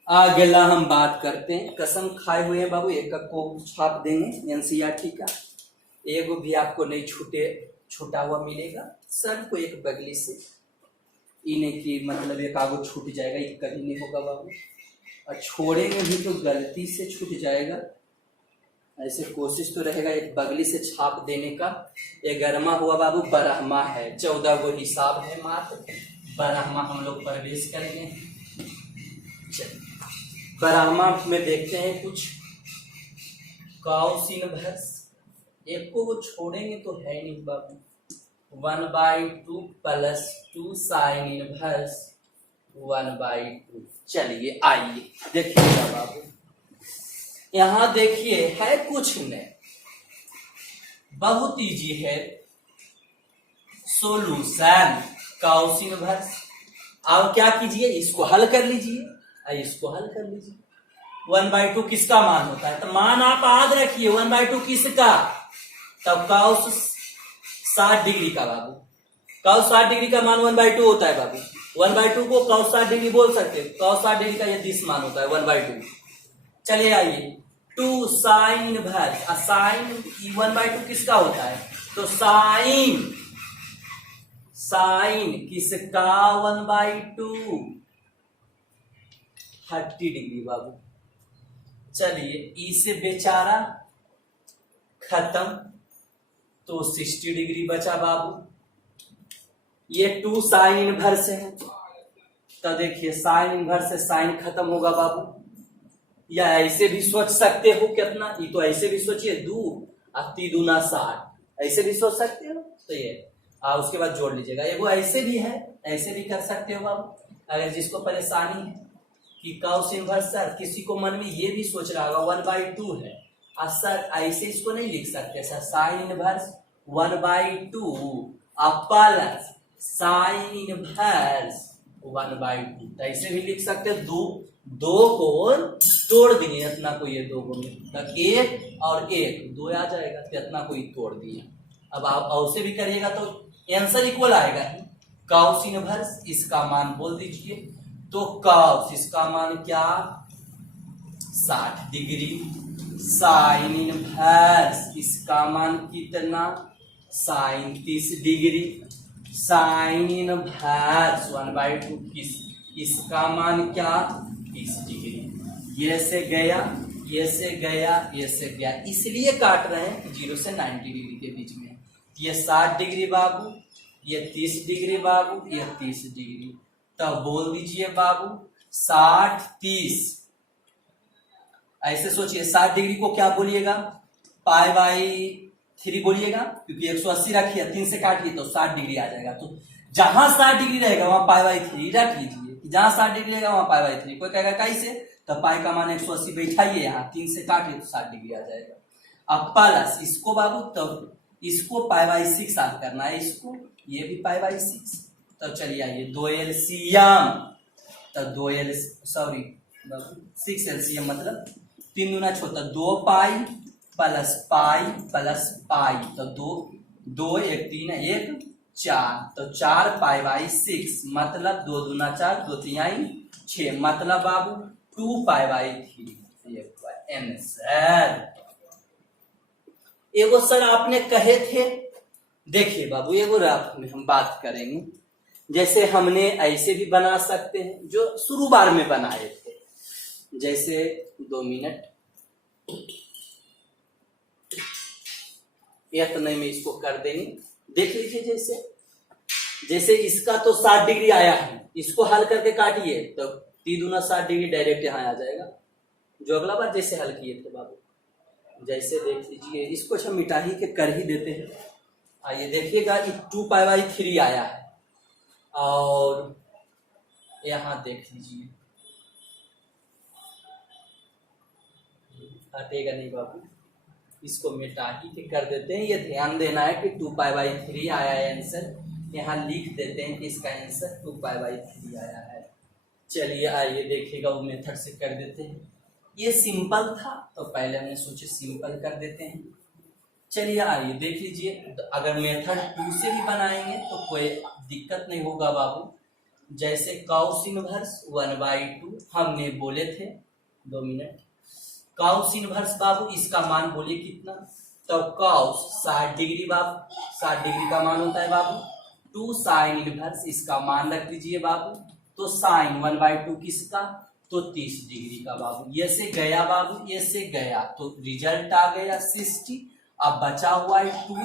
अगला हम बात करते हैं, कसम खाए हुए हैं बाबू, एक को छाप देंगे एनसीईआरटी का, एगो भी आपको नहीं छूटा हुआ मिलेगा, सबको एक बगली से इन्हें की मतलब एक आगो छूट जाएगा, ये कहीं नहीं होगा बाबू, और छोड़ेंगे भी तो गलती से छूट जाएगा, ऐसे कोशिश तो रहेगा एक बगली से छाप देने का। 11वां हुआ बाबू बरहमा है, 14 गो हिसाब है मात्र, बरहमा हम लोग प्रवेश करेंगे। चलिए बरहमा में देखते हैं कुछ, कॉस इनवर्स एक को वो छोड़ेंगे तो है ही नहीं बाबू। 1/2 प्लस 2 साइन इनवर्स 1/2। चलिए आइए देखिएगा बाबू, यहां देखिए है कुछ नहीं, बहुत इजी है। Solution cos inverse. अब क्या कीजिए, इसको हल कर लीजिए, इसको हल कर लीजिए। 1/2 किसका मान होता है, तो मान आप याद रखिए 1/2 किसका, तब कॉस 60 डिग्री का बाबू। कॉस 60 डिग्री का मान 1/2 होता है बाबू। 1/2 को कॉस 60 डिग्री बोल सकते हैं। कॉस 60 डिग्री का ये 30 मान होता है 1/2। चलिए आइए 2 साइन इनवर्स, साइन 1/2 किसका होता है, तो साइन किसका 1/2 30 डिग्री बाबू। चलिए इसे बेचारा खत्म, तो 60 डिग्री बचा बाबू। ये 2 साइन इनवर्स है, तो देखिए साइन इनवर्स से साइन खत्म होगा बाबू। या ऐसे भी सोच सकते हो, कितना ये तो ऐसे भी सोचिए 2 और 3 दूना 60, ऐसे भी सोच सकते हो। तो ये उसके बाद जोड़ लीजिएगा। एगो ऐसे भी है, ऐसे भी कर सकते हो बाबू। अगर जिसको परेशानी है कि कॉस इनवर्स, सर किसी को मन में ये भी सोच रहा होगा 1/2 है, और सर ऐसे इसको नहीं लिख सकते sir, sine inverse 1/2 plus sine inverse 1/2, तो ऐसे भी लिख सकते हो। दो को तोड़ दिए, इतना कोई ये 2 को में एक और एक 2 आ जाएगा, तो इतना कोई तोड़ दिया। अब आप ऐसे भी करिएगा तो आंसर इक्वल आएगा। कॉस इनवर्स इसका मान बोल दीजिए, तो कॉस इसका मान क्या 60 डिग्री, साइन इनवर्स इसका मान कितना साइन 30 डिग्री, साइन इनवर्स 1/2 इसका मान क्या 30 डिग्री। ये से गया, ये से गया, ये से गया, इसलिए काट रहे हैं 0 से 90 डिग्री के बीच में। ये 60 डिग्री बाबू, ये 30 डिग्री बाबू, ये 30 डिग्री। तब बोल दीजिए बाबू 60 30। ऐसे सोचिए 60 डिग्री को क्या बोलिएगा, π/3 बोलिएगा, क्योंकि 180 रखिए 3 से काटिए तो 60 डिग्री आ जाएगा। तो जहां 60 डिग्री रहेगा वहां π/3 रख लीजिए, जहां 60 डिग्री रहेगा वहां π/3। कोई कहेगा कैसे, तो पाई का मान 180 बैठाइए, यहाँ 3 से काटिए तो 60 डिग्री आ जाएगा। अब प्लस इसको बाबू, तब इसको π/6 याद करना है, इसको ये भी π/6। तो चलिए आइए 2 एलसीएम, तो 6 एलसीएम मतलब 3 दूना छोटा 2 पाई प्लस पाई, तो 2 1 3 1 4, तो 4 π/6 मतलब 2 दूना 4 2 3 6, मतलब बाबू 2 π/3 आंसर। एगो सर आपने कहे थे, देखिए बाबू एगो रात में हम बात करेंगे, जैसे हमने ऐसे भी बना सकते हैं जो शुरू बार में बनाए थे। जैसे 2 मिनट, इतने में इसको कर देंगे, देख लीजिए। जैसे इसका तो 60 डिग्री आया है, इसको हल करके काटिए तो 3 दूना 60 डिग्री डायरेक्ट यहाँ आ जाएगा, जो अगला बार जैसे हल किए थे बाबू। जैसे देख लीजिए, इसको हम मिटा ही के कर ही देते हैं। आइए देखिएगा 2 π/3 आया है, और यहाँ देख लीजिए हटेगा नहीं बाबू, इसको मिटा ही के कर देते हैं। ये ध्यान देना है कि 2 π/3 आया है आंसर, यहाँ लिख देते हैं कि इसका आंसर 2 π/3 आया है। चलिए आइए देखिएगा, वो मेथड से कर देते हैं। ये सिंपल था तो पहले हमने सोचे सिंपल कर देते हैं। चलिए आइए देख लीजिए, अगर मेथड 2 से भी बनाएंगे तो कोई दिक्कत नहीं होगा बाबू। जैसे कॉस इनवर्स 1/2 हमने बोले थे, 2 मिनट, कॉस इनवर्स बाबू इसका मान बोलिए कितना, तो कॉस 60 डिग्री बाबू, 60 डिग्री का मान होता है बाबू। 2 साइन इनवर्स इसका मान रख दीजिए बाबू, तो साइन 1/2 किसका, तो 30 डिग्री का बाबू। ये से गया बाबू, ये से गया, तो रिजल्ट आ गया 60। अब बचा हुआ है 2 ×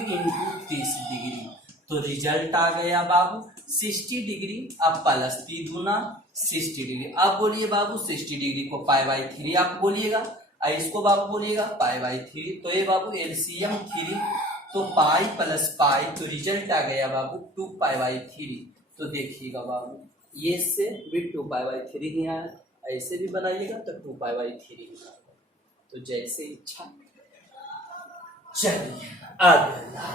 30 डिग्री, तो रिजल्ट आ गया बाबू 60 डिग्री। अब प्लस 3 दूना 60 डिग्री। अब बोलिए बाबू 60 डिग्री को π/3 आप बोलिएगा, इसको बाबू बोलिएगा पाई बाई 3। तो ये बाबू एलसीएम 3, तो पाई प्लस पाई, तो रिजल्ट आ गया बाबू 2 पाई बाई 3। तो देखिएगा बाबू ये से भी 2 पाई बाई 3 ही आया, ऐसे भी बनाइएगा तो 2 पाई बाई 3 ही आएगा। तो जैसे इच्छा। चलिए अगला,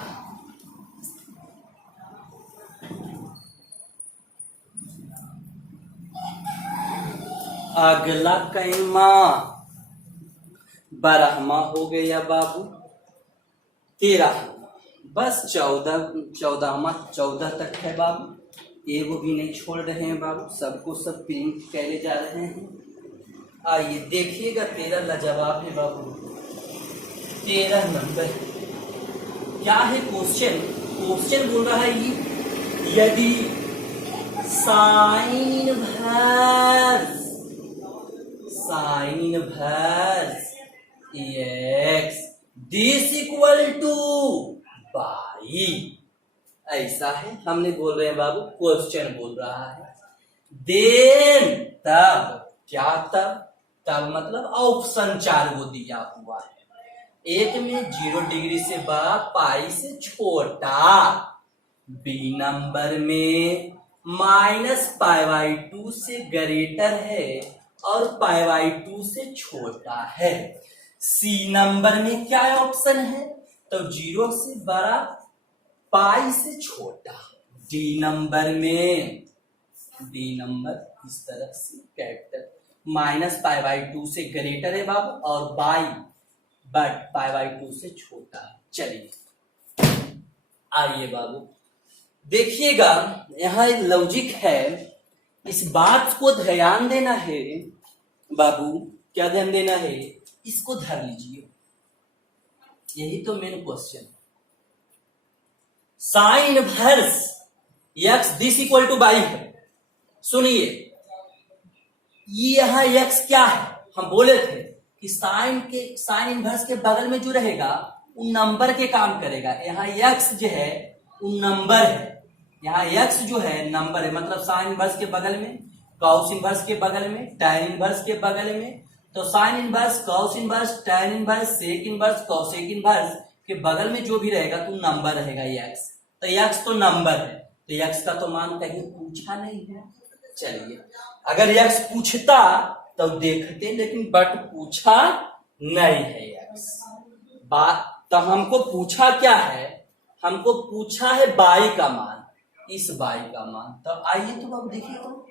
अगला कैमा बारहमा हो गया बाबू, 13, बस 14 तक है बाबू। एगो भी नहीं छोड़ रहे हैं बाबू, सबको सब प्रिंट कैले जा रहे हैं। आइए देखिएगा 13 लाजवाब है बाबू। 13 नंबर क्या है क्वेश्चन? क्वेश्चन बोल रहा है यदि sine inverse x this equal to by, ऐसा है। हमने बोल रहे हैं बाबू क्वेश्चन बोल रहा है। देन तब क्या, तब मतलब ऑप्शन 4 वो दिया हुआ है। एक में 0 डिग्री से बड़ा, पाई से छोटा। बी नंबर में माइनस पाई बाई 2 से ग्रेटर है और पाई बाई 2 से छोटा है। सी नंबर में क्या ऑप्शन है? तो 0 से बड़ा, पाई से छोटा। डी नंबर इस तरह से कैपिटल, माइनस पाई बाई 2 से ग्रेटर है बाबू और बट पाई बाई 2 से छोटा है। चलिए आइए बाबू देखिएगा, यहाँ एक लॉजिक है, इस बात को ध्यान देना है बाबू। क्या ध्यान देना है? इसको धर लीजिए, यही तो main question. Sign inverse x this equal to y है। सुनिए, ये यहाँ एक्स क्या है? हम बोले थे कि साइन इनवर्स के बगल में जो रहेगा उन नंबर के काम करेगा। यहाँ एक्स जो है उन नंबर है, यहाँ एक्स जो है नंबर है, मतलब साइन इनवर्स के बगल में, कॉस इनवर्स के बगल में, टैन इनवर्स के बगल में। तो sine inverse, cos inverse, tan inverse, sec inverse, cosec inverse के बगल में जो भी रहेगा तो नंबर रहेगा एक्स। तो एक्स तो नंबर है, तो एक्स का तो मान कहीं पूछा नहीं है। चलिए, अगर एक्स पूछता तो देखते, लेकिन बट पूछा नहीं है एक्स। बात तो हमको पूछा क्या है? हमको पूछा है बाई का मान, इस बाई का मान। तो आइए तो बाबू देखिए, तो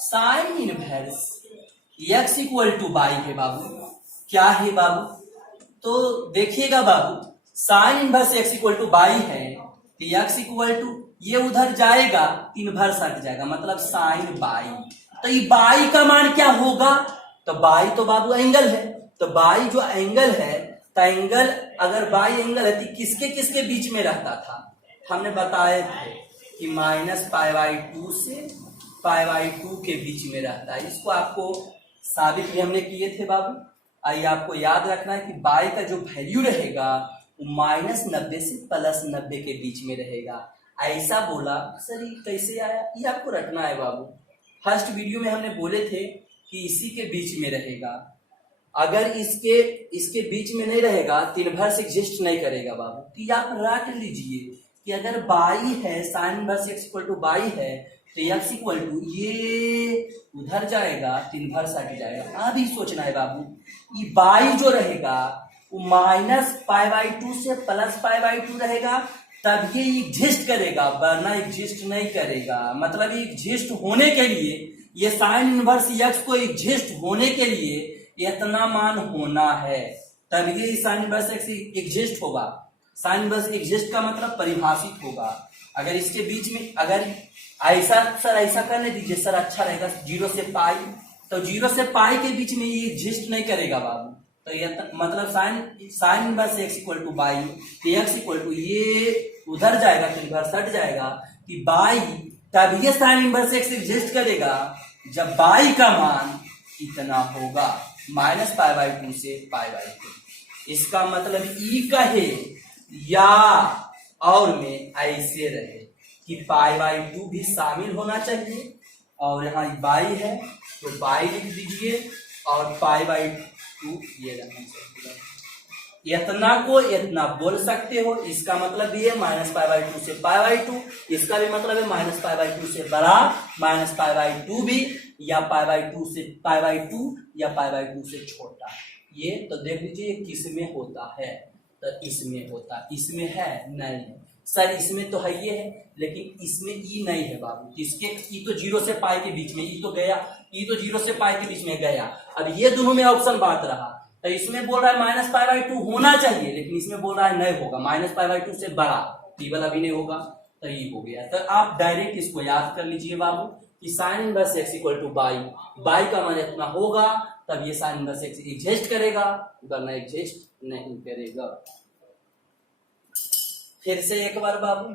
sine inverse x equal to y है बाबू। क्या है बाबू? तो देखिएगा बाबू, sine inverse x equal to y है, तो एक्स इक्वल टू ये उधर जाएगा, इनवर्स हट जाएगा, मतलब साइन बाई। तो ये बाई का मान क्या होगा? तो बाई तो बाबू एंगल है, तो बाई जो एंगल है, तो एंगल अगर बाई एंगल है तो किसके किसके बीच में रहता था? हमने बताए थे कि माइनस पाई बाई 2 से पाई बाई 2 के बीच में रहता है। इसको आपको साबित भी हमने किए थे बाबू। आइए आपको याद रखना है कि बाई का जो वैल्यू रहेगा वो -90 से +90 के बीच में रहेगा। ऐसा बोला सर, ये कैसे आया? ये आपको रखना है बाबू। फर्स्ट वीडियो में हमने बोले थे कि इसी के बीच में रहेगा, अगर इसके बीच में नहीं रहेगा तो इनवर्स एग्जिस्ट नहीं करेगा बाबू। तो आप रख लीजिए कि अगर बाई है, sign inverse x equal to y है, तो एक्स इक्वल टू ये उधर जाएगा तो इनवर्स हट जाएगा। अब ही सोचना है बाबू, ये बाई जो रहेगा वो माइनस पाई बाई 2 से प्लस पाई बाई 2 रहेगा, तब ये एग्जिस्ट करेगा, वरना एग्जिस्ट नहीं करेगा। मतलब ये एग्जिस्ट होने के लिए, ये साइन इनवर्स एक्स को एग्जिस्ट होने के लिए इतना मान होना है, तब ये साइन इनवर्स एक्स एग्जिस्ट होगा। साइन इनवर्स एग्जिस्ट का मतलब परिभाषित होगा। अगर इसके बीच में, अगर ऐसा सर ऐसा करने दीजिए सर, अच्छा रहेगा, 0 से पाई, तो 0 से पाई के बीच में ये एग्जिस्ट नहीं करेगा बाबू। तो ये मतलब sign inverse x equal to by, तो एक्स इक्वल टू ये उधर जाएगा तो इनवर्स हट जाएगा कि बाई, तब ये साइन इनवर्स एक्स एग्जिस्ट करेगा जब बाई का मान इतना होगा, माइनस पाई बाई 2 से पाई बाई 2। इसका मतलब ई कहे या और में ऐसे रहे कि पाई बाई 2 भी शामिल होना चाहिए, और यहाँ बाई है तो बाई लिख दीजिए और पाई बाई 2 2 ये रहना चाहिए। इतना को इतना बोल सकते हो, इसका मतलब भी है माइनस पाई बाई 2 से पाई बाई 2, इसका भी मतलब है माइनस पाई बाई 2 से बड़ा, माइनस पाई बाई 2 भी, या पाई बाई 2 से पाई बाई 2, या पाई बाई 2 से छोटा। ये तो देख लीजिए किस में होता है, तो इसमें होता है, इसमें है नहीं है सर, इसमें तो है ये है, लेकिन इसमें ई नहीं है बाबू। इसके ई तो 0 से पाई के बीच में, ई तो गया, ई तो 0 से पाई के बीच में गया। अब ये दोनों में ऑप्शन बात रहा, तो इसमें बोल रहा है माइनस पाई बाई 2 होना चाहिए, लेकिन इसमें बोल रहा है नहीं होगा, माइनस पाई बाई 2 से बड़ा, ई वाला भी नहीं होगा, तो ये हो गया। तो आप डायरेक्ट इसको याद कर लीजिए बाबू कि sine inverse x equal to y, y का मान इतना होगा तब ये साइन इनवर्स एक्स एग्जिस्ट करेगा, वरना एग्जिस्ट नहीं करेगा। फिर से एक बार बाबू,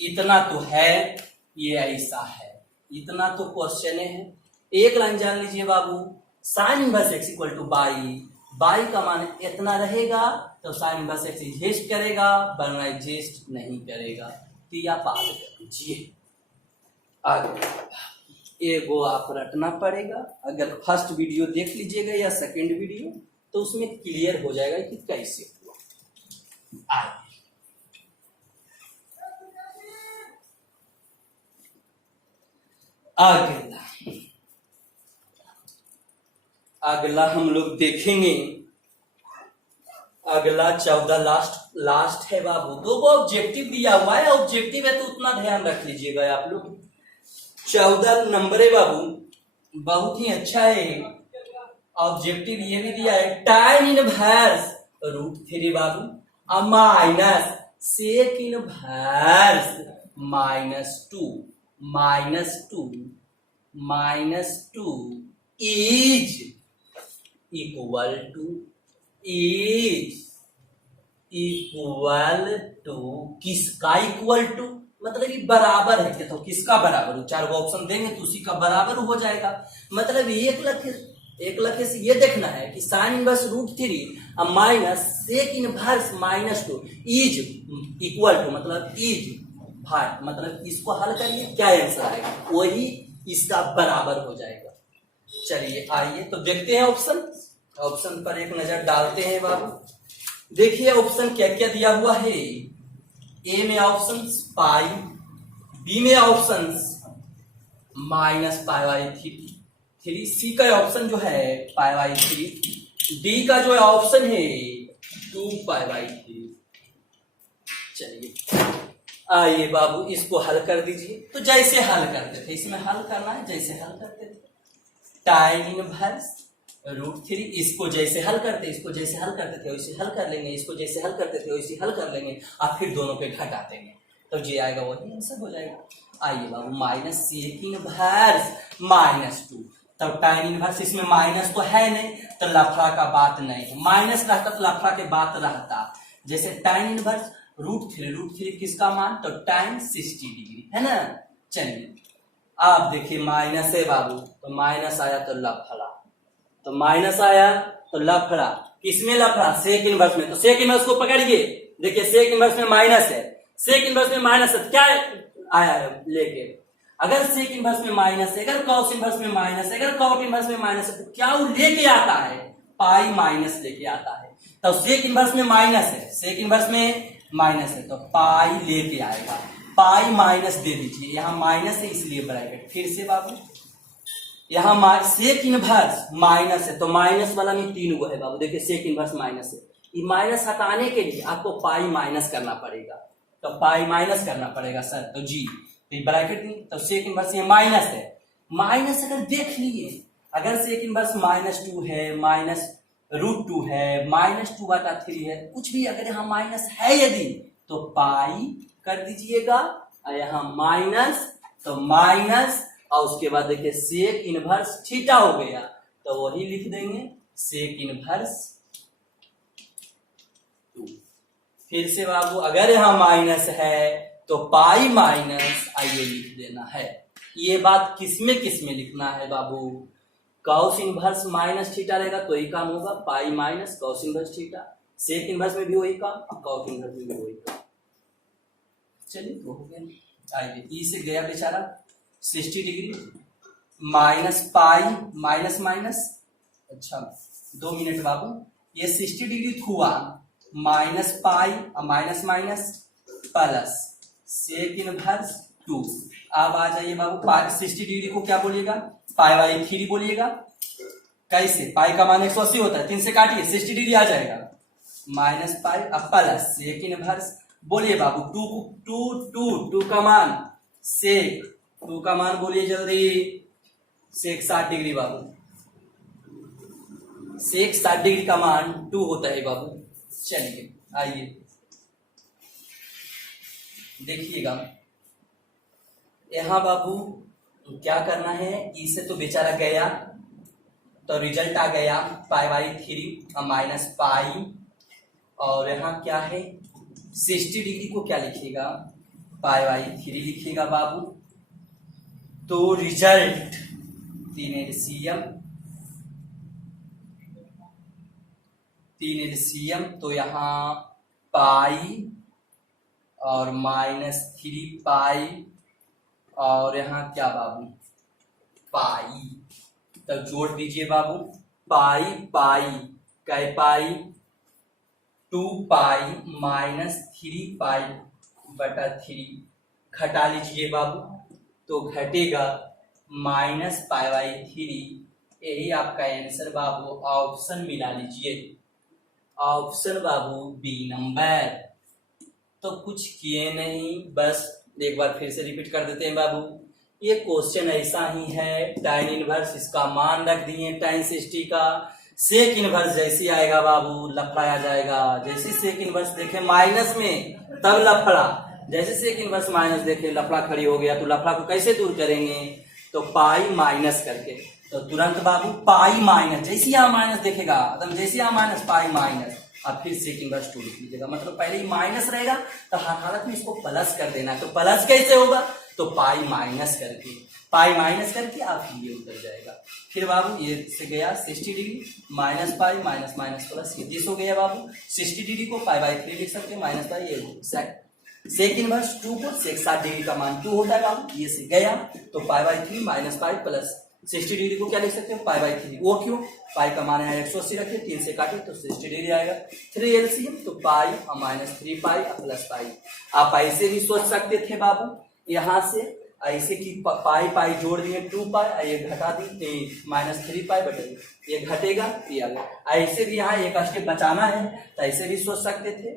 इतना तो है, ये ऐसा है, इतना तो क्वेश्चन है। एक लाइन जान लीजिए बाबू, sine inverse x equal to y, y का मान इतना रहेगा तो साइन इनवर्स एक्स एग्जिस्ट करेगा, वरना एग्जिस्ट नहीं करेगा। तो आप याद कर लीजिए। आगे एगो आप रटना पड़ेगा, अगर फर्स्ट वीडियो देख लीजिएगा या सेकंड वीडियो तो उसमें क्लियर हो जाएगा कि कैसे हुआ। आगे अगला हम लोग देखेंगे, अगला 14 लास्ट है बाबू। दो को ऑब्जेक्टिव दिया हुआ है, ऑब्जेक्टिव है तो उतना ध्यान रख लीजिएगा आप लोग। 14 नंबर है बाबू, बहुत ही अच्छा है ऑब्जेक्टिव। ये भी दिया है tan इनवर्स √3 बाबू, अब minus sec inverse -2 is equal to किसका इक्वल टू, मतलब ये बराबर है, तो किसका बराबर हो, 4 को ऑप्शन देंगे तो उसी का बराबर हो जाएगा। मतलब 1 लाख से ये देखना है कि sine inverse √3 minus sec inverse -2 is equal to, मतलब इज भाई, मतलब इसको हल करिए क्या आंसर आएगा, वही इसका बराबर हो जाएगा। चलिए आइए तो देखते हैं ऑप्शन पर एक नजर डालते हैं बाबू। देखिए ऑप्शन क्या क्या दिया हुआ है। ए में ऑप्शन पाई, बी में ऑप्शन माइनस पाई बाई 3, सी का ऑप्शन जो है पाई बाई 3, डी का जो ऑप्शन है 2 पाई बाई 3। चलिए आइए बाबू इसको हल कर दीजिए। तो जैसे हल करते थे, इसमें हल करना है जैसे हल करते थे, tan इनवर्स √3, इसको जैसे हल करते इसको जैसे हल करते थे वैसे हल कर लेंगे, इसको जैसे हल करते थे वैसे हल कर लेंगे, और फिर दोनों पे घटा देंगे तो जो आएगा वही आंसर हो जाएगा। आइए बाबू माइनस सेक इनवर्स -2, तब tan इनवर्स, इसमें माइनस तो है नहीं तो लफड़ा का बात नहीं, माइनस रहता तो लफड़ा के बात रहता। जैसे tan इनवर्स √3 किसका मान, तो tan 60 डिग्री है ना। चलिए आप देखिए माइनस है बाबू, तो माइनस आया तो लफड़ा, तो माइनस आया तो लफड़ा, किसमें लफड़ा, सेक इनवर्स में। तो सेक इनवर्स को पकड़िए, देखिए सेक इनवर्स में माइनस है, सेक इनवर्स में माइनस है, क्या आया है लेके, अगर सेक इनवर्स में माइनस है, अगर कॉस इनवर्स में माइनस है, अगर कॉट इनवर्स में माइनस है, तो क्या वो लेके आता है, पाई माइनस लेके आता है। तो सेक इनवर्स में माइनस है, सेक इनवर्स में माइनस है तो पाई लेके आएगा, पाई माइनस दे दीजिए, यहाँ माइनस है इसलिए ब्रैकेट। फिर से बाबू यहाँ सेक इनवर्स माइनस है तो माइनस वाला में 3 गो है बाबू, देखिए सेक इनवर्स माइनस है, ये माइनस हटाने के लिए आपको पाई माइनस करना पड़ेगा, तो पाई माइनस करना पड़ेगा सर, तो जी ब्रैकेट नहीं, तो सेक इनवर्स ये माइनस है, माइनस अगर देख लिए, अगर सेक इनवर्स -2 है, -√2 है, -2/3 है, कुछ भी अगर यहाँ माइनस है यदि तो पाई कर दीजिएगा, और यहाँ माइनस तो माइनस, और उसके बाद देखिए सेक इनवर्स थीटा हो गया तो वही लिख देंगे सेक इनवर्स 2। फिर से बाबू अगर यहाँ माइनस है तो पाई माइनस, आइए लिख देना है। ये बात किसमें लिखना है बाबू, कॉस इनवर्स माइनस थीटा रहेगा तो ही काम होगा, pi minus cos inverse theta, sec inverse में भी वही काम, कॉस इनवर्स में भी वही काम। चलिए तो हो गया। आइए ई से गया बेचारा 60 degree, minus pi minus minus, अच्छा 2 मिनट बाबू, ये 60 डिग्री हुआ, माइनस पाई और minus minus plus sec inverse 2। अब आ जाइए बाबू, 60 डिग्री को क्या बोलिएगा, पाई बाई 3 बोलिएगा। कैसे, पाई का मान 180 होता है, 3 से काटिए 60 डिग्री आ जाएगा, माइनस पाई अब प्लस सेक इनवर्स, बोलिए बाबू 2 का मान सेक 2 का मान बोलिए जल्दी, सेक 60 डिग्री बाबू, सेक 60 डिग्री का मान 2 होता है बाबू। चलिए आइए देखिएगा, यहां बाबू क्या करना है, इसे तो बेचारा गया तो रिजल्ट आ गया पाई बाई 3 और माइनस पाई, और यहाँ क्या है 60 डिग्री को क्या लिखिएगा, पाई बाई 3 लिखिएगा बाबू। तो रिजल्ट 3 LCM, तो यहाँ पाई और माइनस 3 पाई और यहाँ क्या बाबू पाई, तब जोड़ दीजिए बाबू, पाई पाई कै पाई 2 पाई माइनस 3 पाई बटा 3, घटा लीजिए बाबू, तो घटेगा माइनस पाई बाई 3। यही आपका आंसर बाबू, ऑप्शन मिला लीजिए, ऑप्शन बाबू बी नंबर। तो कुछ किए नहीं, बस एक बार फिर से रिपीट कर देते हैं बाबू, ये क्वेश्चन ऐसा ही है, tan इनवर्स इसका मान रख दिए tan 60 का, सेक इनवर्स जैसे आएगा बाबू लफड़ा आ जाएगा, जैसे सेक इनवर्स देखे माइनस में तब लफड़ा, जैसे सेक इनवर्स माइनस देखे लफड़ा खड़ी हो गया, तो लफड़ा को कैसे दूर करेंगे, तो पाई माइनस करके, तो तुरंत बाबू पाई माइनस, जैसे यहाँ माइनस देखेगा मतलब जैसे यहाँ माइनस पाई माइनस, अब फिर सेक इनवर्स 2 लिख लीजिएगा, मतलब पहले ही माइनस रहेगा तो हर हालत में इसको प्लस कर देना, तो प्लस कैसे होगा, तो पाई माइनस करके आप ये उतर जाएगा। फिर बाबू ये से गया 60 degree minus pi minus minus plus, ये 30 हो गया बाबू। 60 डिग्री को पाई बाई 3 लिख सकते हैं, माइनस पाई ये सेक इनवर्स 2 को सेक 60 डिग्री का मान 2 होता है बाबू, ये से गया तो pi by 3 minus pi plus 60 degree को क्या लिख सकते हो, पाई बाई 3, वो क्यों, पाई का मान है 180 रखे, 3 से काटे तो 60 डिग्री आएगा। 3 LCM, तो पाई और माइनस 3 पाई और प्लस पाई, आप ऐसे भी सोच सकते थे बाबू, यहाँ से ऐसे की पाई पाई जोड़ दिए 2 पाई, ये घटा दी माइनस 3 पाई बटे, ये घटेगा ये आ गया। ऐसे भी यहाँ एक स्टेप बचाना है तो ऐसे भी सोच सकते थे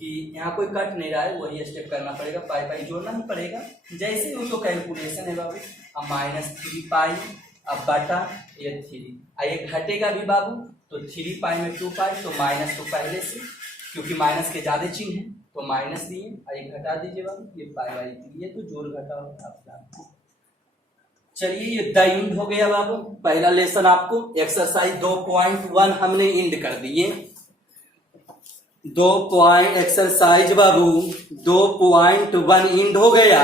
कि यहाँ कोई कट नहीं रहा है, वही स्टेप करना पड़ेगा, पाई पाई जोड़ना ही पड़ेगा, जैसे वो तो कैलकुलेशन है बाबू। अब माइनस 3 पाई अब बटा ये 3, ये घटेगा भी बाबू, तो 3 पाई में 2 पाई, तो माइनस तो पहले से, क्योंकि माइनस के ज्यादा चिन्ह है तो माइनस दिए, ये घटा दीजिए बाबू, ये पाई बाई 3, ये तो जोड़ घटा होगा। चलिए ये द इंड हो गया बाबू, पहला लेसन आपको एक्सरसाइज 2.1 हमने इंड कर दिए, 2 पॉइंट एक्सरसाइज बाबू 2.1 इंड हो गया।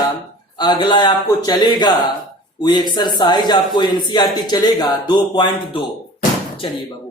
अगला आपको चलेगा वो एक्सरसाइज आपको एनसीईआरटी चलेगा 2.2। चलिए बाबू